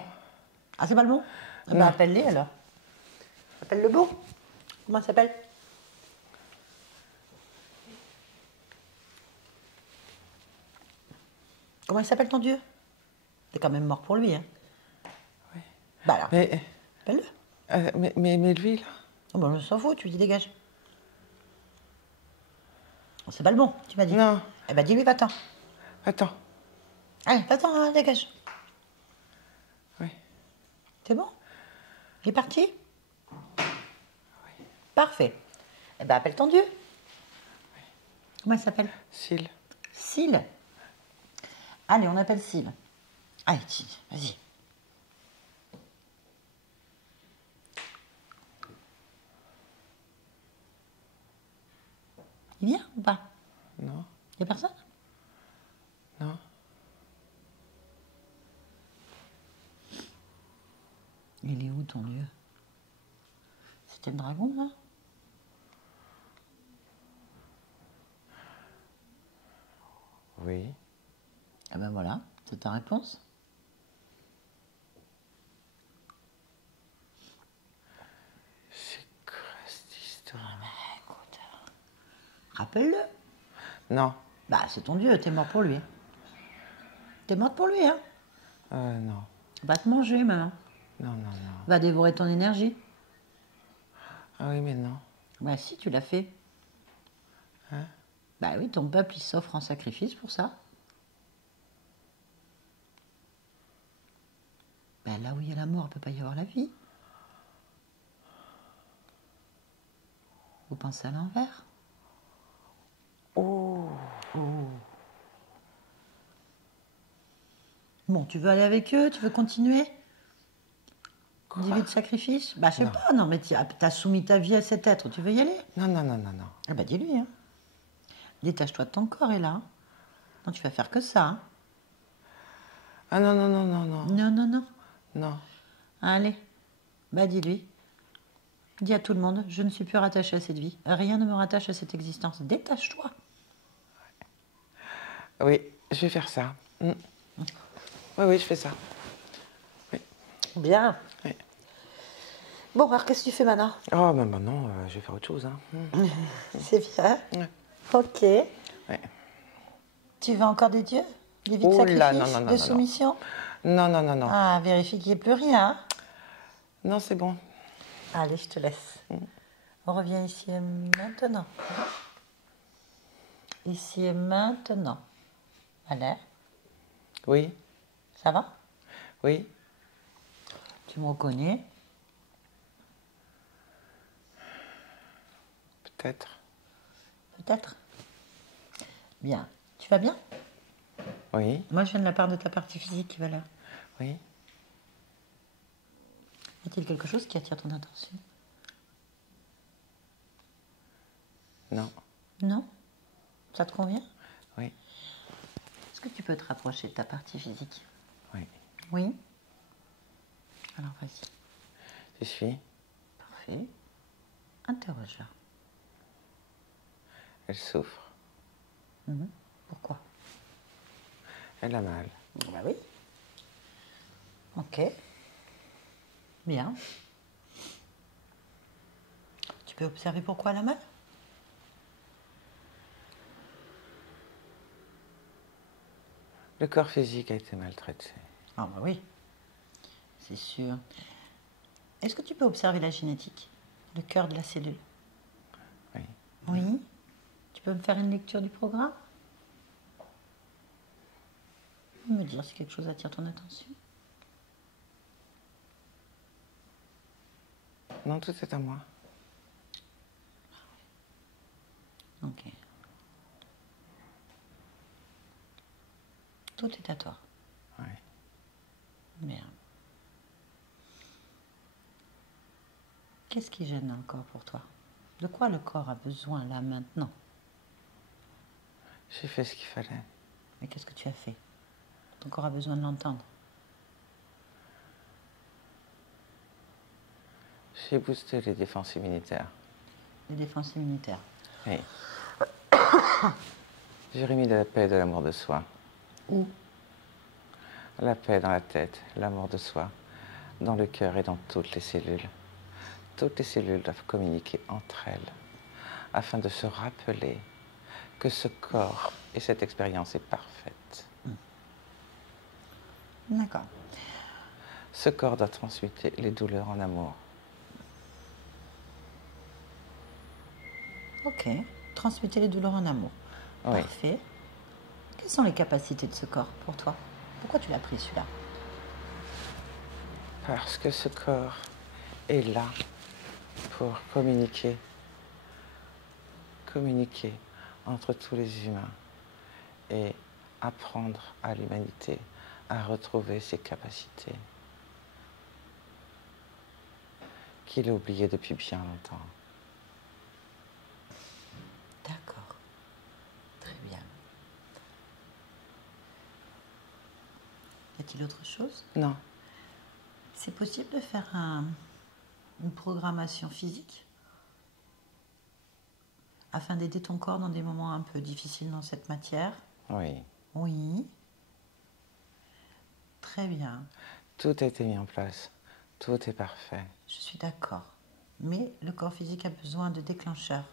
Ah, c'est pas le bon? Ah Non. bah appelle-les alors. Appelle le bon. Comment il s'appelle? Comment il s'appelle ton Dieu? T'es quand même mort pour lui, hein? Oui. Bah alors, Mais, appelle-le. mais lui, là. Oh bah on s'en fout, tu lui dis dégage. Oh, c'est pas le bon, tu m'as dit. Non, Eh bah dis-lui, va-t'en. attends. Allez, va-t'en, hein, dégage. Oui. C'est bon? Il est parti? Oui. Parfait. Eh ben, appelle ton Dieu. Comment il s'appelle? Syl. Syl. Allez, on appelle Syl. Allez, vas-y. Il vient ou pas? Non, Il n'y a personne? non. Il est où ton Dieu? C'était le dragon, là? Oui. Ah ben voilà, c'est ta réponse. C'est quoi cette histoire? Écoute, rappelle-le. Non. Bah, c'est ton Dieu, t'es mort pour lui. T'es morte pour lui, hein? Non. Va te manger, maintenant. Non, non, non. Va dévorer ton énergie. Ah oui, mais non. Bah si, tu l'as fait. Hein? Bah oui, ton peuple, il s'offre en sacrifice pour ça. Bah là où il y a la mort, il ne peut pas y avoir la vie. Vous pensez à l'envers? Oh. Bon, tu veux aller avec eux? Tu veux continuer? Une vie de sacrifice? Bah je sais pas, non, mais t'as soumis ta vie à cet être, tu veux y aller? Non, non, non, non, non. Ah bah dis-lui, hein. Détache-toi de ton corps, et là. Non, tu vas faire que ça, hein. Ah non, non, non, non, non. Non, non, non. Non. Allez, bah dis-lui. Dis à tout le monde, je ne suis plus rattachée à cette vie. Rien ne me rattache à cette existence. Détache-toi. Oui, je vais faire ça. Mm. Oui, oui, je fais ça. Oui. Bien. Oui. Bon, alors qu'est-ce que tu fais maintenant? Oh, ben non, je vais faire autre chose. Hein. Mm. C'est bien. Ouais. Ok. Ouais. Tu veux encore des dieux? Des vies de Oh sacrifice? là, non, non, non, de non, soumission? Non, non, non, non. Ah, vérifie qu'il n'y ait plus rien, hein. Non, c'est bon. Allez, je te laisse. On revient ici et maintenant. Ici et maintenant. Allez, Oui, ça va? oui. Tu me reconnais? Peut-être. Peut-être. Bien. Tu vas bien? Oui, Moi, je viens de la part de ta partie physique, Valère. oui. Y a-t-il quelque chose qui attire ton attention? Non. Non? Ça te convient? Oui, Est-ce que tu peux te rapprocher de ta partie physique? oui. Oui? Alors, vas-y. Je suis. Parfait. Interroge-la. Elle souffre. Pourquoi? Elle a mal. Bah oui. Ok. Bien. Tu peux observer pourquoi elle a mal? Le corps physique a été maltraité. Ah bah oui. C'est sûr. Est-ce que tu peux observer la génétique? Le cœur de la cellule? Oui. Oui. Tu peux me faire une lecture du programme? Me dire si quelque chose attire ton attention. Non, tout est à moi. Ok. Tout est à toi. Oui. Bien. Qu'est-ce qui gêne encore pour toi? De quoi le corps a besoin là maintenant? J'ai fait ce qu'il fallait. Mais qu'est-ce que tu as fait? Ton corps a besoin de l'entendre. J'ai boosté les défenses immunitaires. Les défenses immunitaires. Oui. J'ai remis de la paix et de l'amour de soi. Où? La paix dans la tête, l'amour de soi, dans le cœur et dans toutes les cellules. Toutes les cellules doivent communiquer entre elles afin de se rappeler que ce corps et cette expérience est parfaite. D'accord. Ce corps doit transmuter les douleurs en amour. Ok. Transmuter les douleurs en amour. Oui. Parfait. Quelles sont les capacités de ce corps pour toi? Pourquoi tu l'as pris celui-là? Parce que ce corps est là pour communiquer entre tous les humains et apprendre à l'humanité à retrouver ses capacités qu'il a oubliées depuis bien longtemps. D'accord. Très bien. Y a-t-il autre chose? Non, C'est possible de faire une programmation physique afin d'aider ton corps dans des moments un peu difficiles dans cette matière? oui. Oui. Très bien. Tout a été mis en place. Tout est parfait. Je suis d'accord. Mais le corps physique a besoin de déclencheurs.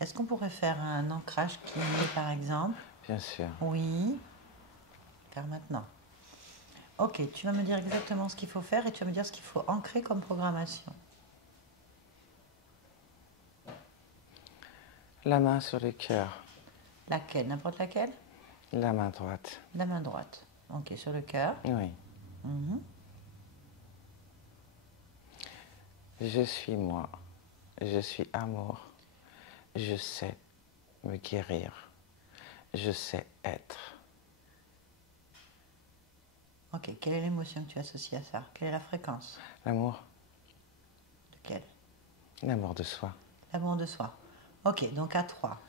Est-ce qu'on pourrait faire un ancrage kiné, par exemple? Bien sûr. Oui. Faire maintenant. Ok, tu vas me dire exactement ce qu'il faut faire et tu vas me dire ce qu'il faut ancrer comme programmation. La main sur le cœur. Laquelle? N'importe laquelle? La main droite. La main droite. Ok, sur le cœur. Oui. Mhm. Je suis moi. Je suis amour. Je sais me guérir. Je sais être. Ok, quelle est l'émotion que tu associes à ça? Quelle est la fréquence? L'amour. Lequel? L'amour de soi. L'amour de soi. Ok, donc à 3.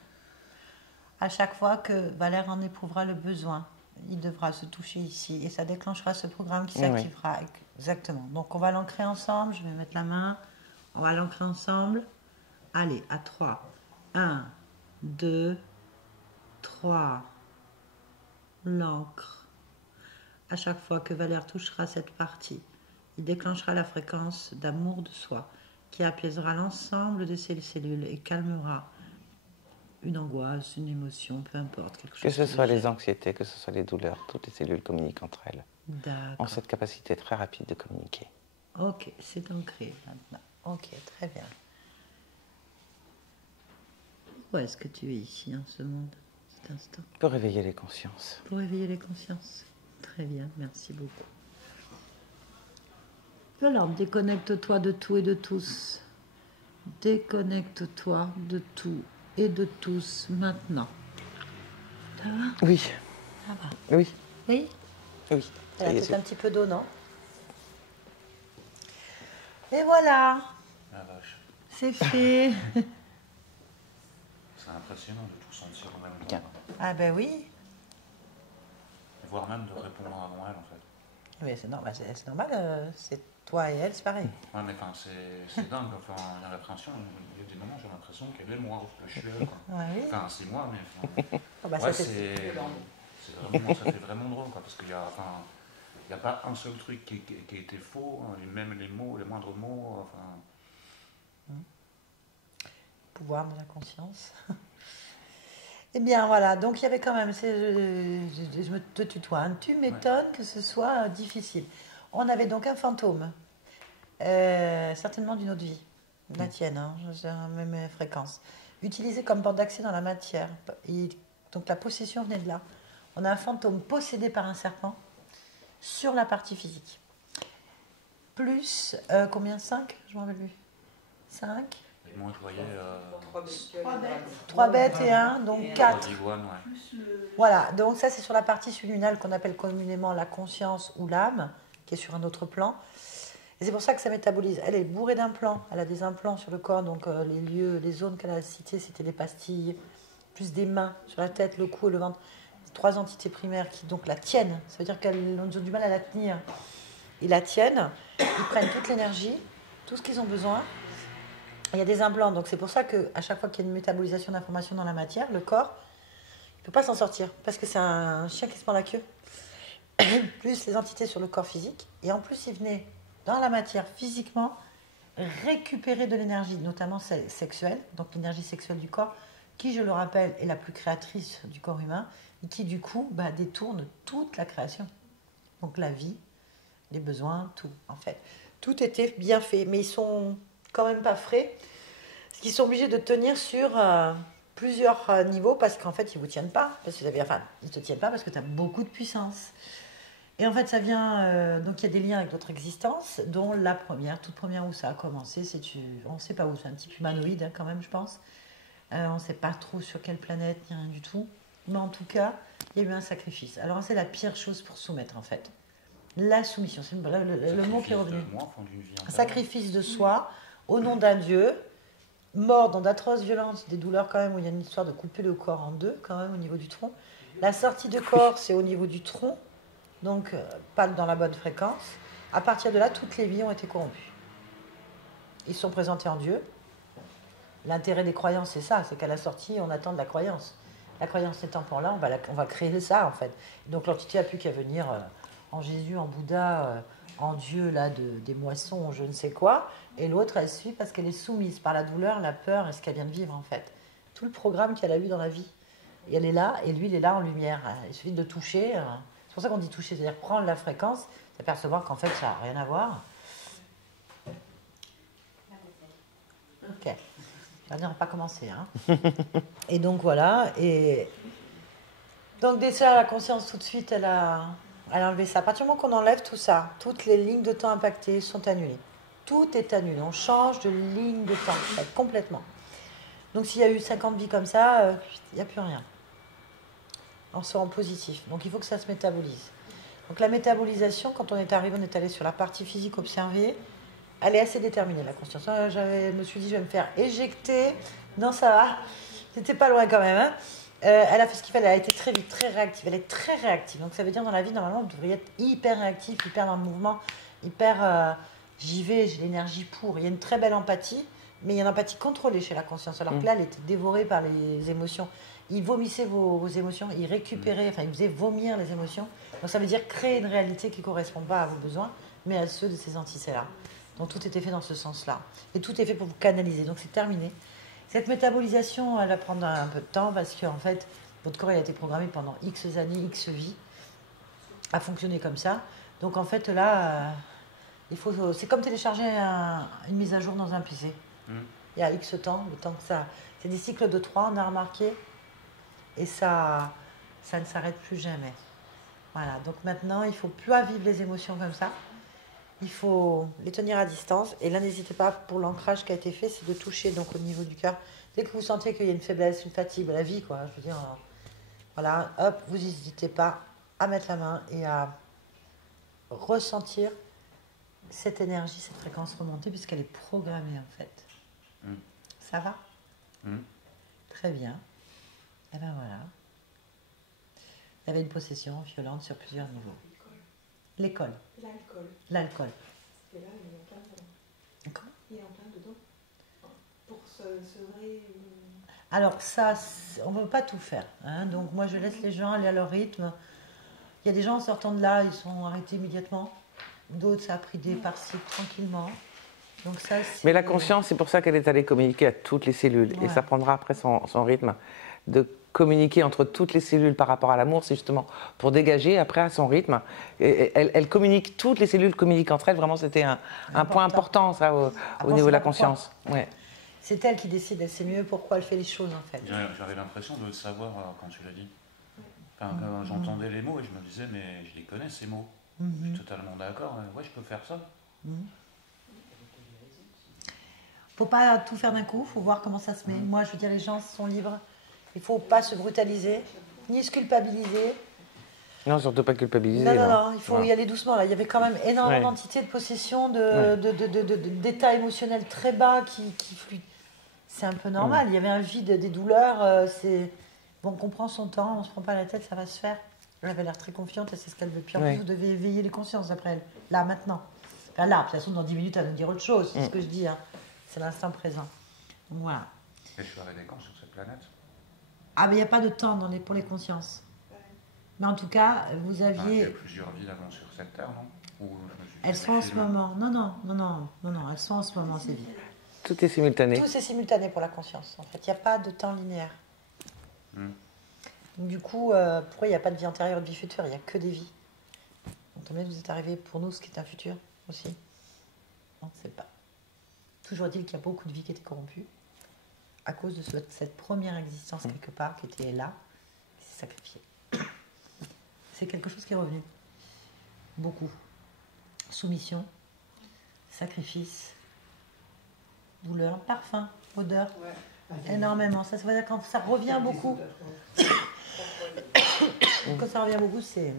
À chaque fois que Valère en éprouvera le besoin, il devra se toucher ici et ça déclenchera ce programme qui Oui. s'activera. Exactement. Donc on va l'ancrer ensemble. Je vais mettre la main. On va l'ancrer ensemble. Allez, à 3. 1, 2, 3. L'ancre. À chaque fois que Valère touchera cette partie, il déclenchera la fréquence d'amour de soi qui apaisera l'ensemble de ses cellules et calmera une angoisse, une émotion, peu importe, quelque chose. Que ce qui soit le les gêne. anxiétés, que ce soit les douleurs, toutes les cellules communiquent entre elles. Ont D'accord. cette capacité très rapide de communiquer. Ok, c'est ancré maintenant. Ok, très bien. Où est-ce que tu es ici en ce monde, cet instant? Pour réveiller les consciences. Pour éveiller les consciences. Très bien, merci beaucoup. Alors, déconnecte-toi de tout et de tous. Déconnecte-toi de tout et de tous maintenant. Ça va? Oui, Ça va. oui, Oui? oui. Elle a Ça y est, peut-être c'est- un petit peu d'eau, non? Et voilà, La vache. c'est fait. C'est impressionnant de tout sentir en même temps. Tiens. Ah ben oui. Et voire même de répondre avant elle en fait. Mais c'est normal, c'est normal, c'est toi et elle, c'est pareil. Ouais, mais enfin, c'est dingue. Enfin, j'ai l'impression, il y a des moments, j'ai l'impression qu'elle est moi, que je suis elle. Quoi. Ouais, oui. Enfin, c'est moi, mais. Enfin, Ah bah, ouais, ça, ça fait vraiment drôle, quoi, parce qu'il y a, enfin, il y a pas un seul truc qui a été faux, hein, et même les mots, les moindres mots, enfin. pouvoir de la conscience. Eh bien voilà, donc il y avait quand même, je me te tutoie, hein, tu m'étonnes que ce soit difficile. On avait donc un fantôme, certainement d'une autre vie, la tienne, hein, c'est la même fréquence, utilisé comme porte d'accès dans la matière. Et donc la possession venait de là. On a un fantôme possédé par un serpent sur la partie physique. Plus, combien? 5? Je m'en rappelle plus. 5? Et moi, je voyais. 3 bêtes et 1, donc 4. Iguane, ouais. Voilà, donc ça c'est sur la partie subliminale qu'on appelle communément la conscience ou l'âme, qui est sur un autre plan. Et c'est pour ça que ça métabolise. Elle est bourrée d'implants. Elle a des implants sur le corps. Donc les lieux, les zones qu'elle a citées, c'était des pastilles, plus des mains sur la tête, le cou et le ventre. 3 entités primaires qui donc la tiennent. Ça veut dire qu'elles ont du mal à la tenir. Ils la tiennent. Ils prennent toute l'énergie, tout ce qu'ils ont besoin. Il y a des implants. Donc c'est pour ça qu'à chaque fois qu'il y a une métabolisation d'informations dans la matière, le corps, il ne peut pas s'en sortir. Parce que c'est un chien qui se prend la queue. Plus les entités sur le corps physique. Et en plus, il venait dans la matière physiquement récupérer de l'énergie, notamment sexuelle, donc l'énergie sexuelle du corps, qui, je le rappelle, est la plus créatrice du corps humain, et qui, du coup, détourne toute la création. Donc la vie, les besoins, tout, en fait. Tout était bien fait, mais ils sont quand même pas frais, parce qu'ils sont obligés de tenir sur plusieurs niveaux, parce qu'en fait, ils ne vous tiennent pas, parce que ils ne te tiennent pas parce que tu as beaucoup de puissance. Et en fait, ça vient. Donc, il y a des liens avec d'autres existences, dont la première, toute première où ça a commencé, on ne sait pas où, c'est un type humanoïde, quand même, je pense. On ne sait pas trop sur quelle planète, ni rien du tout. Mais en tout cas, il y a eu un sacrifice. Alors, c'est la pire chose pour soumettre, en fait. La soumission, c'est le mot qui est revenu. Un sacrifice de soi, au nom d'un dieu, mort dans d'atroces violences, des douleurs quand même, où il y a une histoire de couper le corps en deux, quand même, au niveau du tronc. La sortie de corps, c'est au niveau du tronc. Donc, pas dans la bonne fréquence. À partir de là, toutes les vies ont été corrompues. Ils sont présentés en Dieu. L'intérêt des croyances, c'est ça, c'est qu'à la sortie, on attend de la croyance. La croyance n'étant pas là, on va créer ça, en fait. Donc, l'entité n'a plus qu'à venir en Jésus, en Bouddha, en Dieu, là, des moissons, je ne sais quoi. Et l'autre, elle suit parce qu'elle est soumise par la douleur, la peur et ce qu'elle vient de vivre, en fait. Tout le programme qu'elle a eu dans la vie. Et elle est là, et lui, il est là en lumière. Il suffit de toucher. C'est pour ça qu'on dit toucher, c'est-à-dire prendre la fréquence, s'apercevoir qu'en fait, ça n'a rien à voir. Ok. On va pas commencer. Hein. Et donc, voilà. Et donc, déjà, la conscience, tout de suite, elle a enlevé ça. À partir du moment qu'on enlève tout ça, toutes les lignes de temps impactées sont annulées. Tout est annulé. On change de ligne de temps, en fait, complètement. Donc, s'il y a eu 50 vies comme ça, il n'y a plus rien. On sort en positif. Donc, il faut que ça se métabolise. Donc, la métabolisation, quand on est arrivé, on est allé sur la partie physique observée. Elle est assez déterminée, la conscience. Je me suis dit, je vais me faire éjecter. Non, ça va. C'était pas loin quand même. Hein. Elle a fait ce qu'il fallait. Elle a été très vite, très réactive. Elle est très réactive. Donc, ça veut dire, dans la vie, normalement, vous devriez être hyper réactif, hyper dans le mouvement, hyper j'y vais, j'ai l'énergie pour. Il y a une très belle empathie, mais il y a une empathie contrôlée chez la conscience. Alors que là, elle était dévorée par les émotions. Il vomissait vos émotions, il récupérait, il faisait vomir les émotions. Donc ça veut dire créer une réalité qui ne correspond pas à vos besoins, mais à ceux de ces entités-là. Donc tout était fait dans ce sens-là. Et tout est fait pour vous canaliser. Donc c'est terminé. Cette métabolisation, elle va prendre un peu de temps parce qu'en fait, votre corps il a été programmé pendant X années, X vies, à fonctionner comme ça. Donc en fait là, c'est comme télécharger une mise à jour dans un PC. Il y a X temps, le temps que ça... C'est des cycles de 3, on a remarqué. Et ça ne s'arrête plus jamais. Voilà, donc maintenant, il ne faut plus vivre les émotions comme ça. Il faut les tenir à distance. Et là, n'hésitez pas, pour l'ancrage qui a été fait, c'est de toucher donc, au niveau du cœur. Dès que vous sentez qu'il y a une faiblesse, une fatigue, la vie, quoi, je veux dire, voilà, hop, vous n'hésitez pas à mettre la main et à ressentir cette énergie, cette fréquence remontée, puisqu'elle est programmée, en fait. Ça va Très bien. Et ben voilà. Il y avait une possession violente sur plusieurs niveaux. L'école. L'alcool. Et là, il est en plein dedans. D'accord. Il est en plein dedans. Pour sevrer. Alors ça, on ne peut pas tout faire. Hein. Donc moi, je laisse les gens aller à leur rythme. Il y a des gens en sortant de là, ils sont arrêtés immédiatement. D'autres, ça a pris des par-ci tranquillement. Donc ça, mais la conscience, c'est pour ça qu'elle est allée communiquer à toutes les cellules. Ouais. Et ça prendra après son rythme de communiquer entre toutes les cellules par rapport à l'amour, c'est justement pour dégager après à son rythme. Et elle communique, toutes les cellules communiquent entre elles. Vraiment, c'était un point important, ça, au niveau de la conscience. Ouais. C'est elle qui décide, elle sait mieux pourquoi elle fait les choses, en fait. J'avais l'impression de le savoir quand tu l'as dit. Enfin, quand j'entendais les mots et je me disais, mais je les connais, ces mots. Je suis totalement d'accord. Ouais, je peux faire ça. Faut pas tout faire d'un coup, faut voir comment ça se met. Moi, je veux dire, les gens sont libres. Il faut pas se brutaliser, ni se culpabiliser. Non, surtout pas culpabiliser. Non, non, non, il faut Ouais. y aller doucement. Là, il y avait quand même énormément Ouais. d'entités de possession, Ouais. d'états émotionnels très bas qui fluent. C'est un peu normal. Il y avait un vide, des douleurs. Bon, on comprend son temps, on se prend pas la tête, ça va se faire. Elle avait l'air très confiante et c'est ce qu'elle veut. Puis en Ouais. plus, vous devez éveiller les consciences après elle. Là, maintenant. Enfin, là, de toute façon, dans 10 minutes, elle va nous dire autre chose. C'est ce que je dis. Hein. C'est l'instant présent. Voilà. Et je suis arrivé quand sur cette planète? Ah, mais il n'y a pas de temps pour les consciences. Mais en tout cas, vous Il y aviez. a plusieurs vies avant sur cette terre, non? Ou je me suis Elles fait sont en des ce films. moment. Non, non, non, non, non, non, elles sont en ce moment, ces vies. Tout est simultané. Tout c'est simultané pour la conscience. En fait, il n'y a pas de temps linéaire. Hmm. Donc, du coup, pourquoi il n'y a pas de vie antérieure, de vie future? Il n'y a que des vies. Donc, combien vous êtes arrivé pour nous, ce qui est un futur aussi? On ne sait pas. Toujours dit qu'il y a beaucoup de vies qui étaient corrompues à cause de cette première existence quelque part qui était là, qui s'est sacrifiée. C'est quelque chose qui est revenu. Beaucoup. Soumission, sacrifice, douleur, parfum, odeur, énormément. Ça veut dire quand ça revient beaucoup. Quand ça revient beaucoup, c'est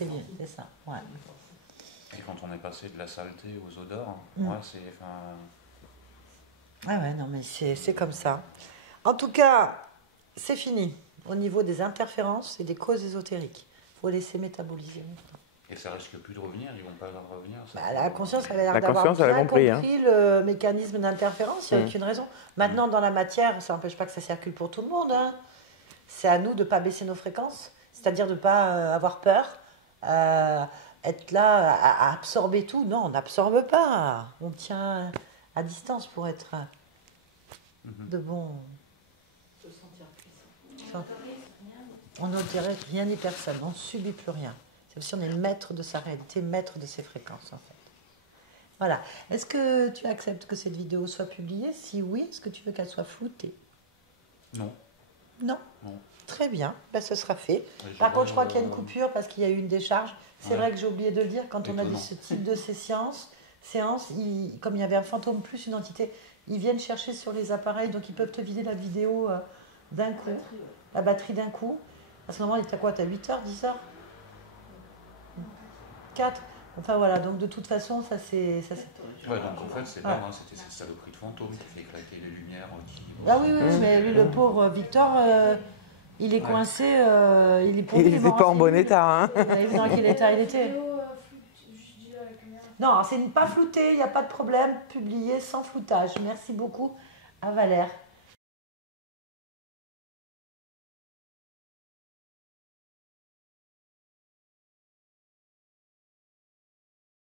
bien, c'est ça. Ouais. Et quand on est passé de la saleté aux odeurs, Mm. ouais, c'est. Enfin, Ouais, ouais, non, mais c'est comme ça. En tout cas, c'est fini au niveau des interférences et des causes ésotériques. Il faut laisser métaboliser. et ça risque plus de revenir, ils vont pas revenir. Ça Bah, la conscience, elle a l'air La d'avoir conscience, elle a bien compris, compris le mécanisme d'interférence. Il n'y a Mm. aucune raison. Maintenant, dans la matière, ça n'empêche pas que ça circule pour tout le monde. Hein. C'est à nous de ne pas baisser nos fréquences, c'est-à-dire de ne pas avoir peur, être là à absorber tout. Non, on n'absorbe pas. On tient à distance pour être de bon. Se sentir puissant. On n'altérait rien ni personne, on ne subit plus rien. C'est aussi on est maître de sa réalité, maître de ses fréquences en fait. Voilà. Est-ce que tu acceptes que cette vidéo soit publiée? Si oui, est-ce que tu veux qu'elle soit floutée? Non. Non. Non. Très bien, ben, ce sera fait. Ouais, Par j'ai contre, je crois pas, qu'il y a une coupure parce qu'il y a eu une décharge. C'est Ouais. vrai que j'ai oublié de le dire, quand on a dit Étonnant. ce type de séance, comme il y avait un fantôme plus une entité, ils viennent chercher sur les appareils, donc ils peuvent te vider la vidéo d'un coup, la batterie d'un coup. À ce moment, il était à quoi? T'as 8 heures, 10 heures 4. Enfin voilà, donc de toute façon, ça c'est. Ouais, donc en fait, c'est Ouais. pas moi, c'était cette saloperie de fantôme qui fait claquer les lumières. Qui... Ah oui, oui, oui, mais lui, le pauvre Victor, il est Ouais. coincé, il est Il n'était pas en bon état. Hein. Dans quel état il était? Vidéo, juste dis à la caméra. Non, c'est pas flouté, il n'y a pas de problème. Publié sans floutage. Merci beaucoup à Valère.